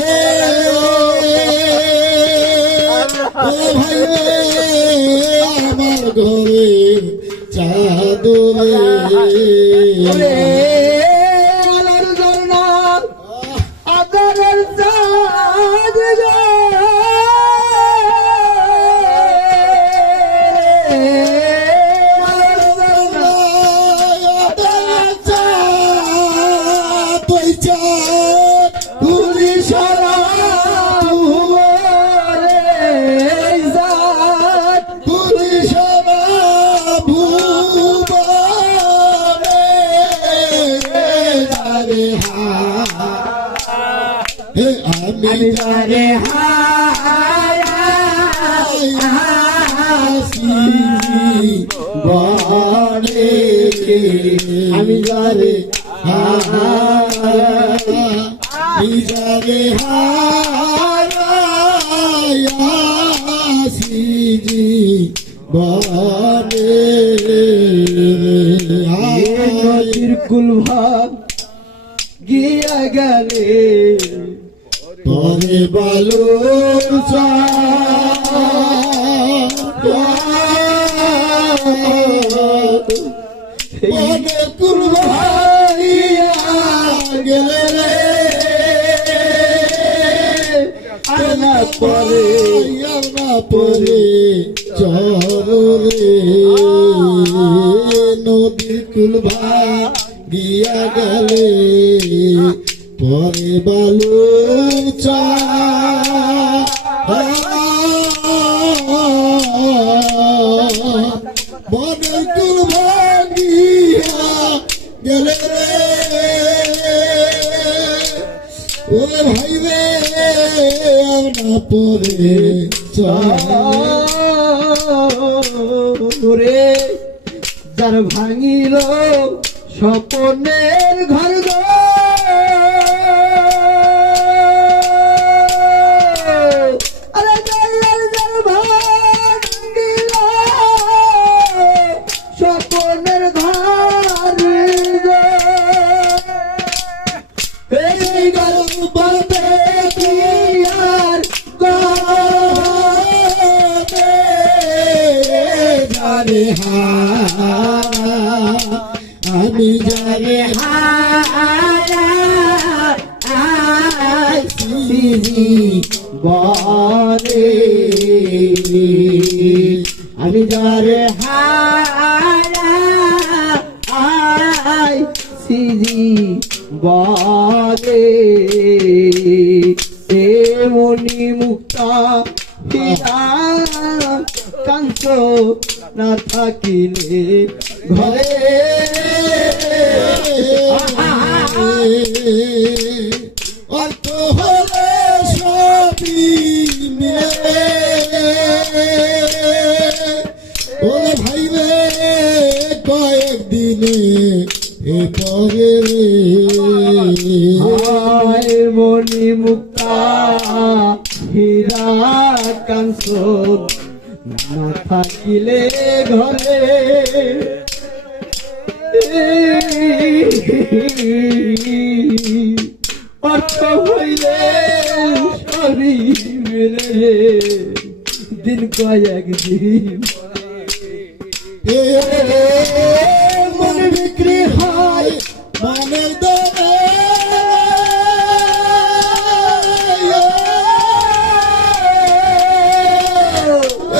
ভাই আমার ঘরে চাদরে আলোর ঝরনা আদরের চাঁদ গো আমি জানে হারাইয়াছি জীবনে আমি জানে আমি জানে হারাইয়াছি জীবনে নদীর কুলভাগ গিয়া গেলে পরে বালু পরে কুরবাইয়া গেলে রে আর না পরে পরে চরে নদী কুল গিয়া গেলে পরে বালু মনে কুল গিয়া গেলে না পরে রে যার ভাঙিল স্বপ্নের ঘর গো, আরে যার ভাঙিল স্বপ্নের ঘর গো, এই গল্পতে দিয়ার গবে যারে আমি যারে বলে আমি যারে হারাই সিজি বলে এ মনি মুক্তা হীরা কাঞ্চ না থাকিলে ঘরে অর্থ হলে সবই মিলে ওরে ভাই রে কয়েকদিনে এ পরে হায় মনি মুক্তা হীরা কাঞ্চ না থাকিলে ঘরে অর্থ হইলে শরীর দিন কয়েকদিন মন বিক্রি হয় মনের দরে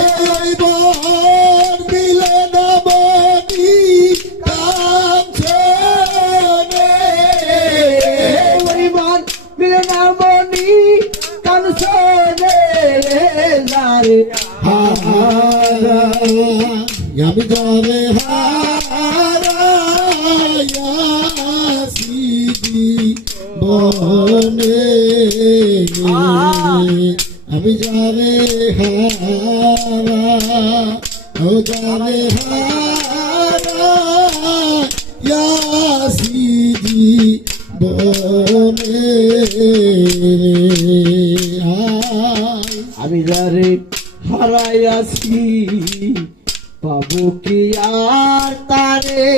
এই বর দিলে না বনি কাঞ্চনে পরিবার মিলে না মনি কাঞ্চনে যারে হারা আমি যাবে হারাইয়াছি বনে আমি যাবে হারা ও যাবে হারাইয়াছি বনে আমি যারে হারাইয়াছি পাবো কি আর তারে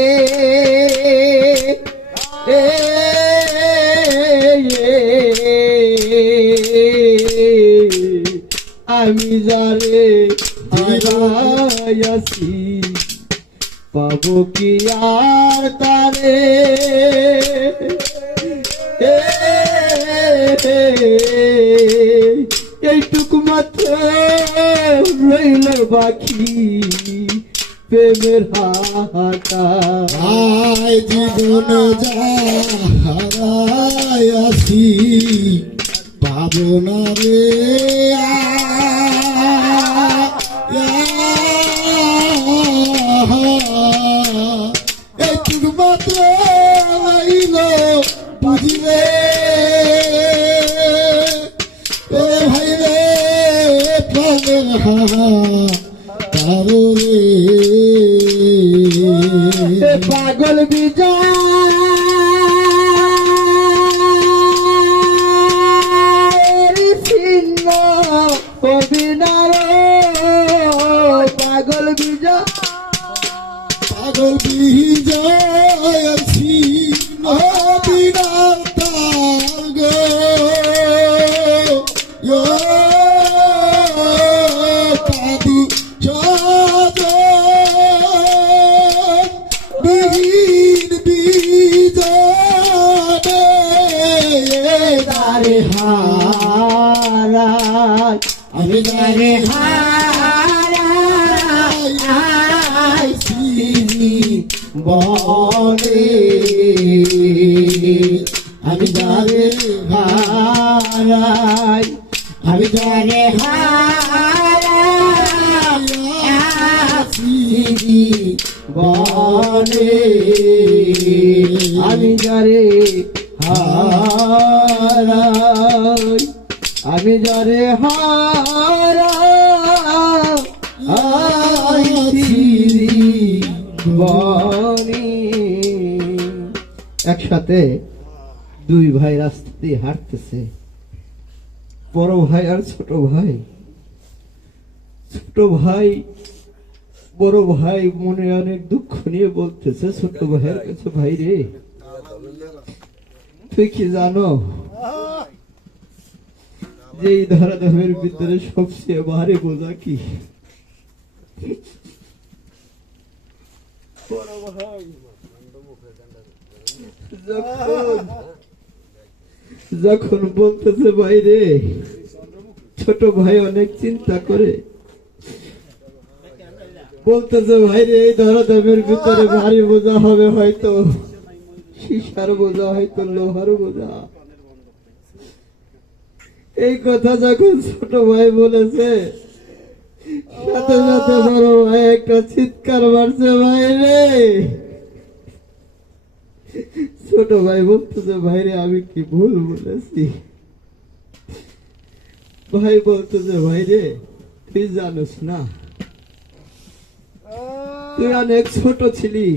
আমি যারে হারাইয়াছি পাবো কি আর তারে এইটুকু মাত্র রইল বাকি প্রেমের হাটা আয় জীবন যাহারায়াছি পাবো না রে একটু মাত্র আইল বুঝিলে ও ভাই রে প্রাণের তারো রে পাগল বিজয় ছিন্ন অবিনার পাগল বিজয় পাগল বিজয় আছি মদিনার তার গো কাদু চাঁদন বিহীন বিজনে তারে হারাই আমি তারে হারাই বলে আমি যারে হারাই আমি যারে হারাই বলে আমি যারে হারাই আমি আমি যারে হারা বাণী। একসাথে দুই ভাই রাস্তা দিয়ে হাঁটতেছে, বড় ভাই আর ছোট ভাই। ছোট ভাই বড় ভাই মনে অনেক দুঃখ নিয়ে বলতেছে ছোট ভাইয়ের কাছে, ভাই রে তুই কি জানো যে এই ধরাধামের ভিতরে সবচেয়ে ভারী বোঝা কি? যখন বলতেছে ভাই রে, ছোট ভাই অনেক চিন্তা করে বলতেছে ভাই রে, এই ধরাধামের ভিতরে ভারী বোঝা হবে, হয়তো সীসার বোঝা, হয়তো লোহার বোঝা। এই কথা যখন ছোট ভাই বলেছে, সাথে সাথে বড় ভাই একটা চিৎকার মারছে, ভাই রে। ছোট ভাই বলতেছে ভাই রে, আমি কি ভুল বলেছি? ভাই বলতেছে ভাই রে, তুই জানিস না, তুই অনেক ছোট ছিলি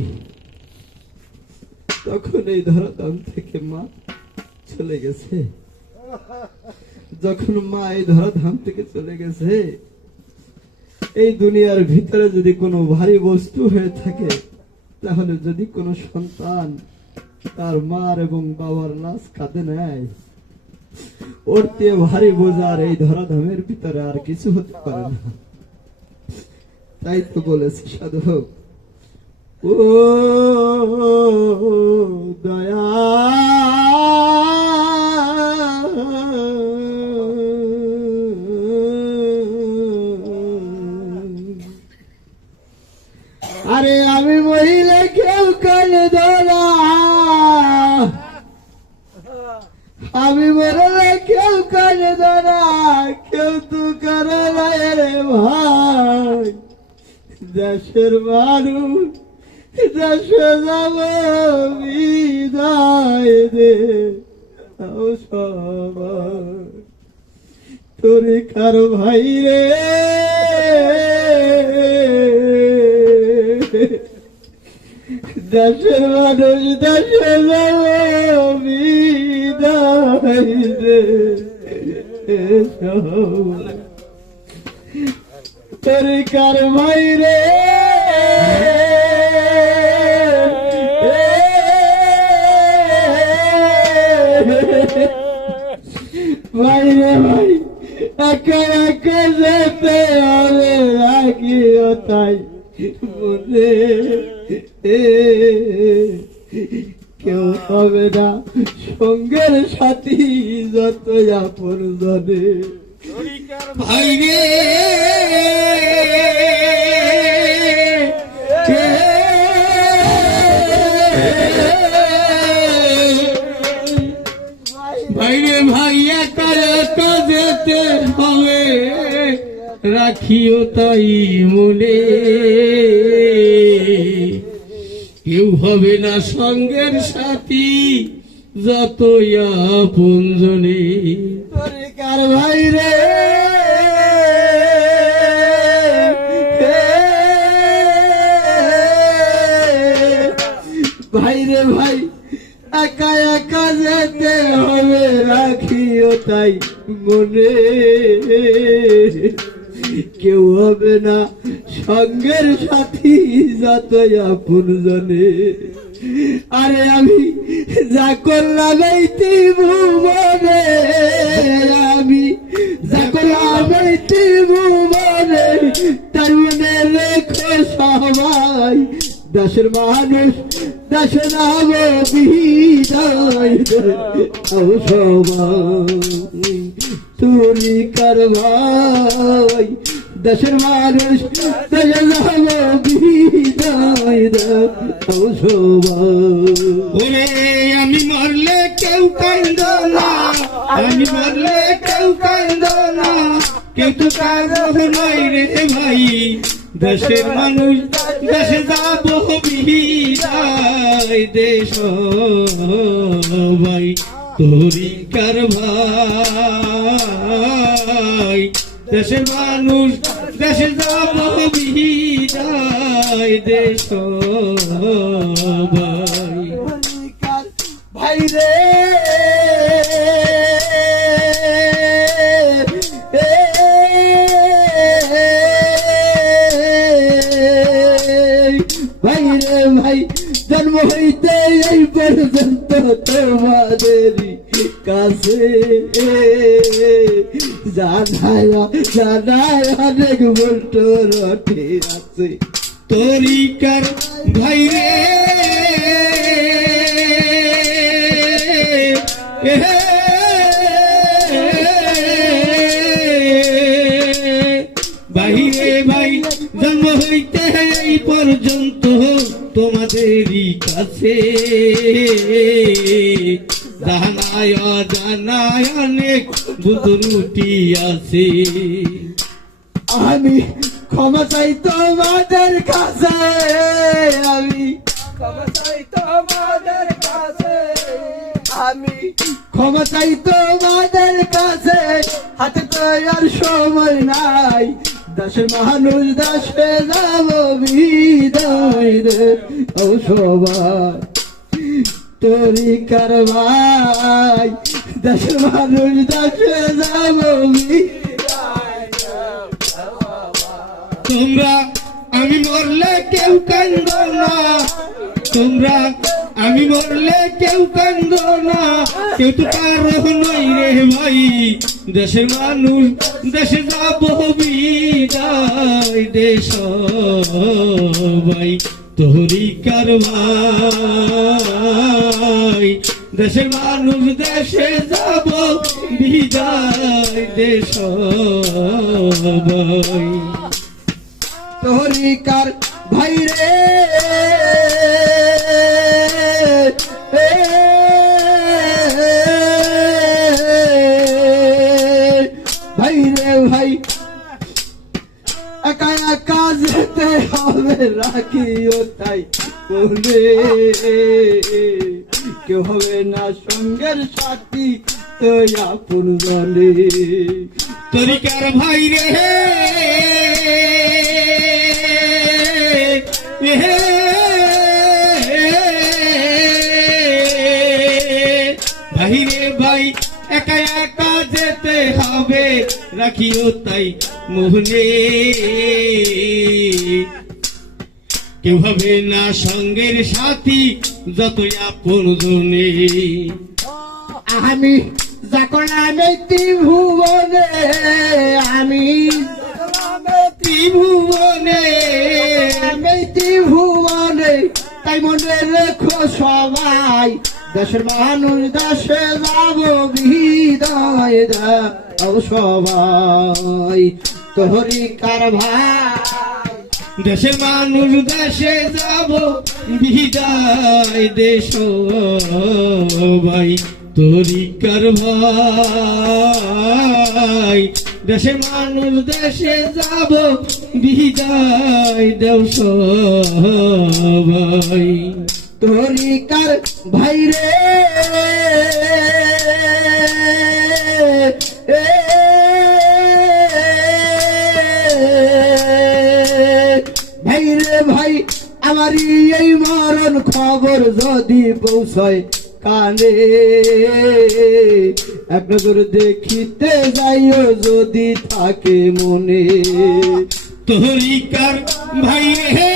তখন এই ধরাধাম থেকে মা চলে গেছে। যখন মা এই ধরাধাম থেকে চলে গেছে, এই দুনিয়ার ভিতরে যদি কোনো ভারী বস্তু হয়ে থাকে, তাহলে যদি কোনো সন্তান তার মার এবং বাবার লাশ কাঁধে নেয়, ওর দিয়ে ভারী বোঝার এই ধরাধামের ভিতরে আর কিছু হতে পারে না। তাই তো বলেছে সাধক, ও দয়া আরে আমি মহিলা কেউ কাঁদে না, আমি মরলে কেউ কাঁদে না, কেউ তো করে রে ভাই। দেশের মানুষ দেশে যাব বিদায় দে সবাই, তোরে কারো ভাই রে, দেশের মানুষ দেশে যাব বিদায় দে সবাই, তোরে কার ভাই রে। ভাই রে ভাই, একা একা যেতে হবে, রাখিও তাই মনে, কেউ হবে না সঙ্গের সাথী, যত আপন জনে। ভাই রে ভাইরে ভাই, একা একা যেতে হবে, রাখিও তাই মনে, কেউ হবে না সঙ্গের সাথী, যত আপন জনে। তোরে কার ভাই রে, ভাই রে ভাই, একা একা যেতে হবে, রাখিও তাই মনে, কেউ হবে না সঙ্গের সাথী, যত আপন জনে। আরে আমি যা করলাম এই ভুবনে, আমি যা করলাম এই ভুবনে, তার মনে রেখো সবাই, দেশের মানুষ দেশে যাব বিদায় দে সবাই, তুমি কার ভাই, দেশের মানুষ দেশে যাব বিদায় দে সবাই। আমি মরলে কেউ কান্দ না, আমি মরলে কেউ কান্দ না, কেউ তো কাঁদবে নাই রে ভাই, দেশের মানুষ দেশে যাব বিদায় দে সবাই, তরিকার ভাই দেশের মানুষ দেশে যাব বিদায় দেশ ভাই তরিকার ভাই রে ভাই রে ভাই জন্ম হইতে এই পর্যন্ত তোমাদেরই কাছে জানায় জানায় অনেক বলতো রটে আছে তরিকার ভাই রে বাহিরে ভাই জন্ম হইতে এই পর্যন্ত তোমাদেরই কাছে জানায় জানায় অনেক বুতুরুটি আছে আমি ক্ষমা চাই তোমাদের কাছে আমি ক্ষমা চাই তোমাদের কাছে আমি ক্ষমা চাই তোমাদের কাছে হাতে তো আর সময় নাই দেশের মানুষ দেশে যাব বিদায় রে ও সবাই তরিকার ভাই দেশের মানুষ দেশে যাব তোমরা আমি মরলে কেউ কান্দ না তোমরা আমি মরলে কেউ কান্দ না কেউ তো কারো নই রে ভাই দেশের মানুষ দেশে যাব বিদায় দেশ ভাই তরিকার ভাই দেশের মানুষ দেশে যাব বিদায় দেশ ভাই তরিকার ভাই রে ভাই রে ভাই একা একা যেতে হবে রাখিও তাই বলে কেউ হবে না সঙ্গের সাথী তো আপন জনে তরিকার ভাই রে বাহিরে ভাই একা একা যেতে হবে রাখিও তাই মোহনে কেউ হবে না সঙ্গের সাথী যতই আপন জনে আমি যখন আমি ত্রিভুবনে আমি ত্রিভুবনে আমি ত্রিভুবনে তাই মনে রেখো সবাই দেশের মানুষ দেশে যাব বিদায় দাও সবাই তরিকার ভাই দেশের মানুষ দেশে যাব বিদায় দেশ ভাই তরিকার ভাই দেশের মানুষ দেশে যাব বিদায় দেশ ভাই তরিকার ভাই রে ভাই রে ভাই আমার এই মরণ খবর যদি পৌঁছয় কানে এক নজর দেখিতে যাইও যদি থাকে মনে তরিকার ভাই হে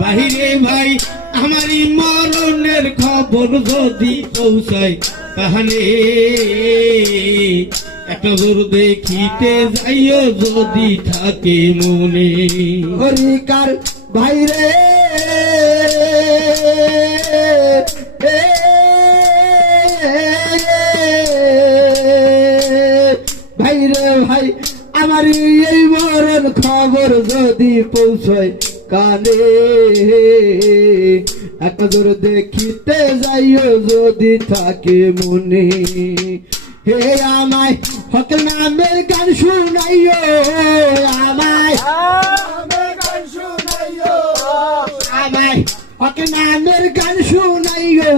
বাহিরে ভাই আমারই মরণের খবর যদি পৌঁছায় তাহলে এক নজর দেখিতে যাইও যদি থাকে মনে হরিকার ভাই রে ভাই রে ভাই আমার এই মরণ খবর যদি পৌঁছয় কানে এক নজর দেখিতে যাইও যদি থাকে মনে হে আমায় হক নামের গান শুনাইও আমায় ওকে নামের গান শুনাইও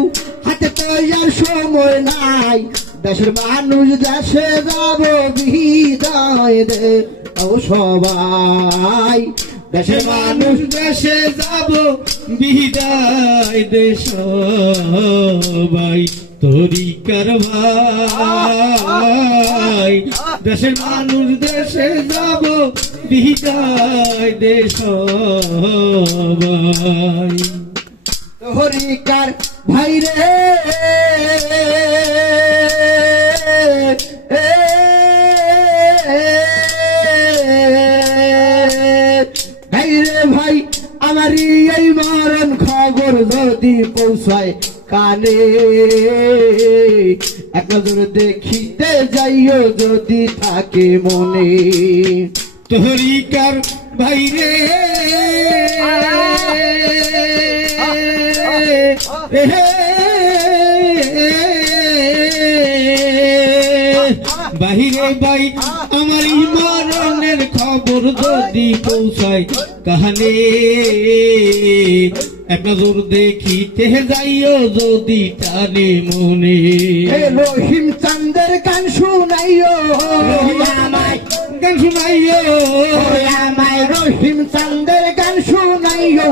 হাতে তো আর সময় নাই দেশের মানুষ দেশে যাব বিদায় দে ও সবাই দেশের মানুষ দেশে যাব বিদায় দে সবাই তরিকার ভাই দেশের মানুষ দেশে যাব বিদায় দে সবাই হরিকার ভাই রে ভাই রে ভাই আমারই এই মরণ খবর যদি পৌঁছায় কানে এক নজর দেখিতে যাইও যদি থাকে মনে তরিকার ভাই রে বাহিরে ভাই আমার মরণের খবর যদি পৌঁছায় কাহানে এক নজর দেখিতে যাইও যদি টানে মনে রহিম চান্দের গান শুনাইও আমায় গান শুনাইও আমায় রহিম চান্দের গান শুনাইও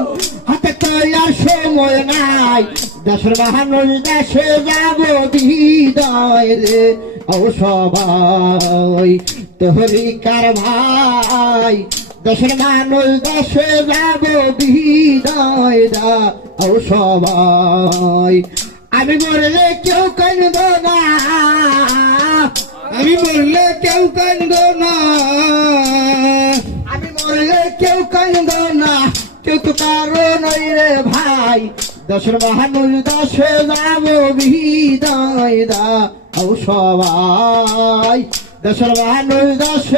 হাতে তো আর সময় নাই দেশের মানুষ দেশে যাব বিদায় রে ও সবাই তহরিকার ভাই দেশের মানুষ দেশে যাব বিদায় দা ও সবাই আমি মরলে কেউ কান্দ না আমি বললে কেউ কান্দ না আমি মরলে কেউ কান্দ না কেউ তো কারো নই রে ভাই দেশের মানুষ দেশে যাব বিদায় দা ও সবাই দেশের মানুষ দেশে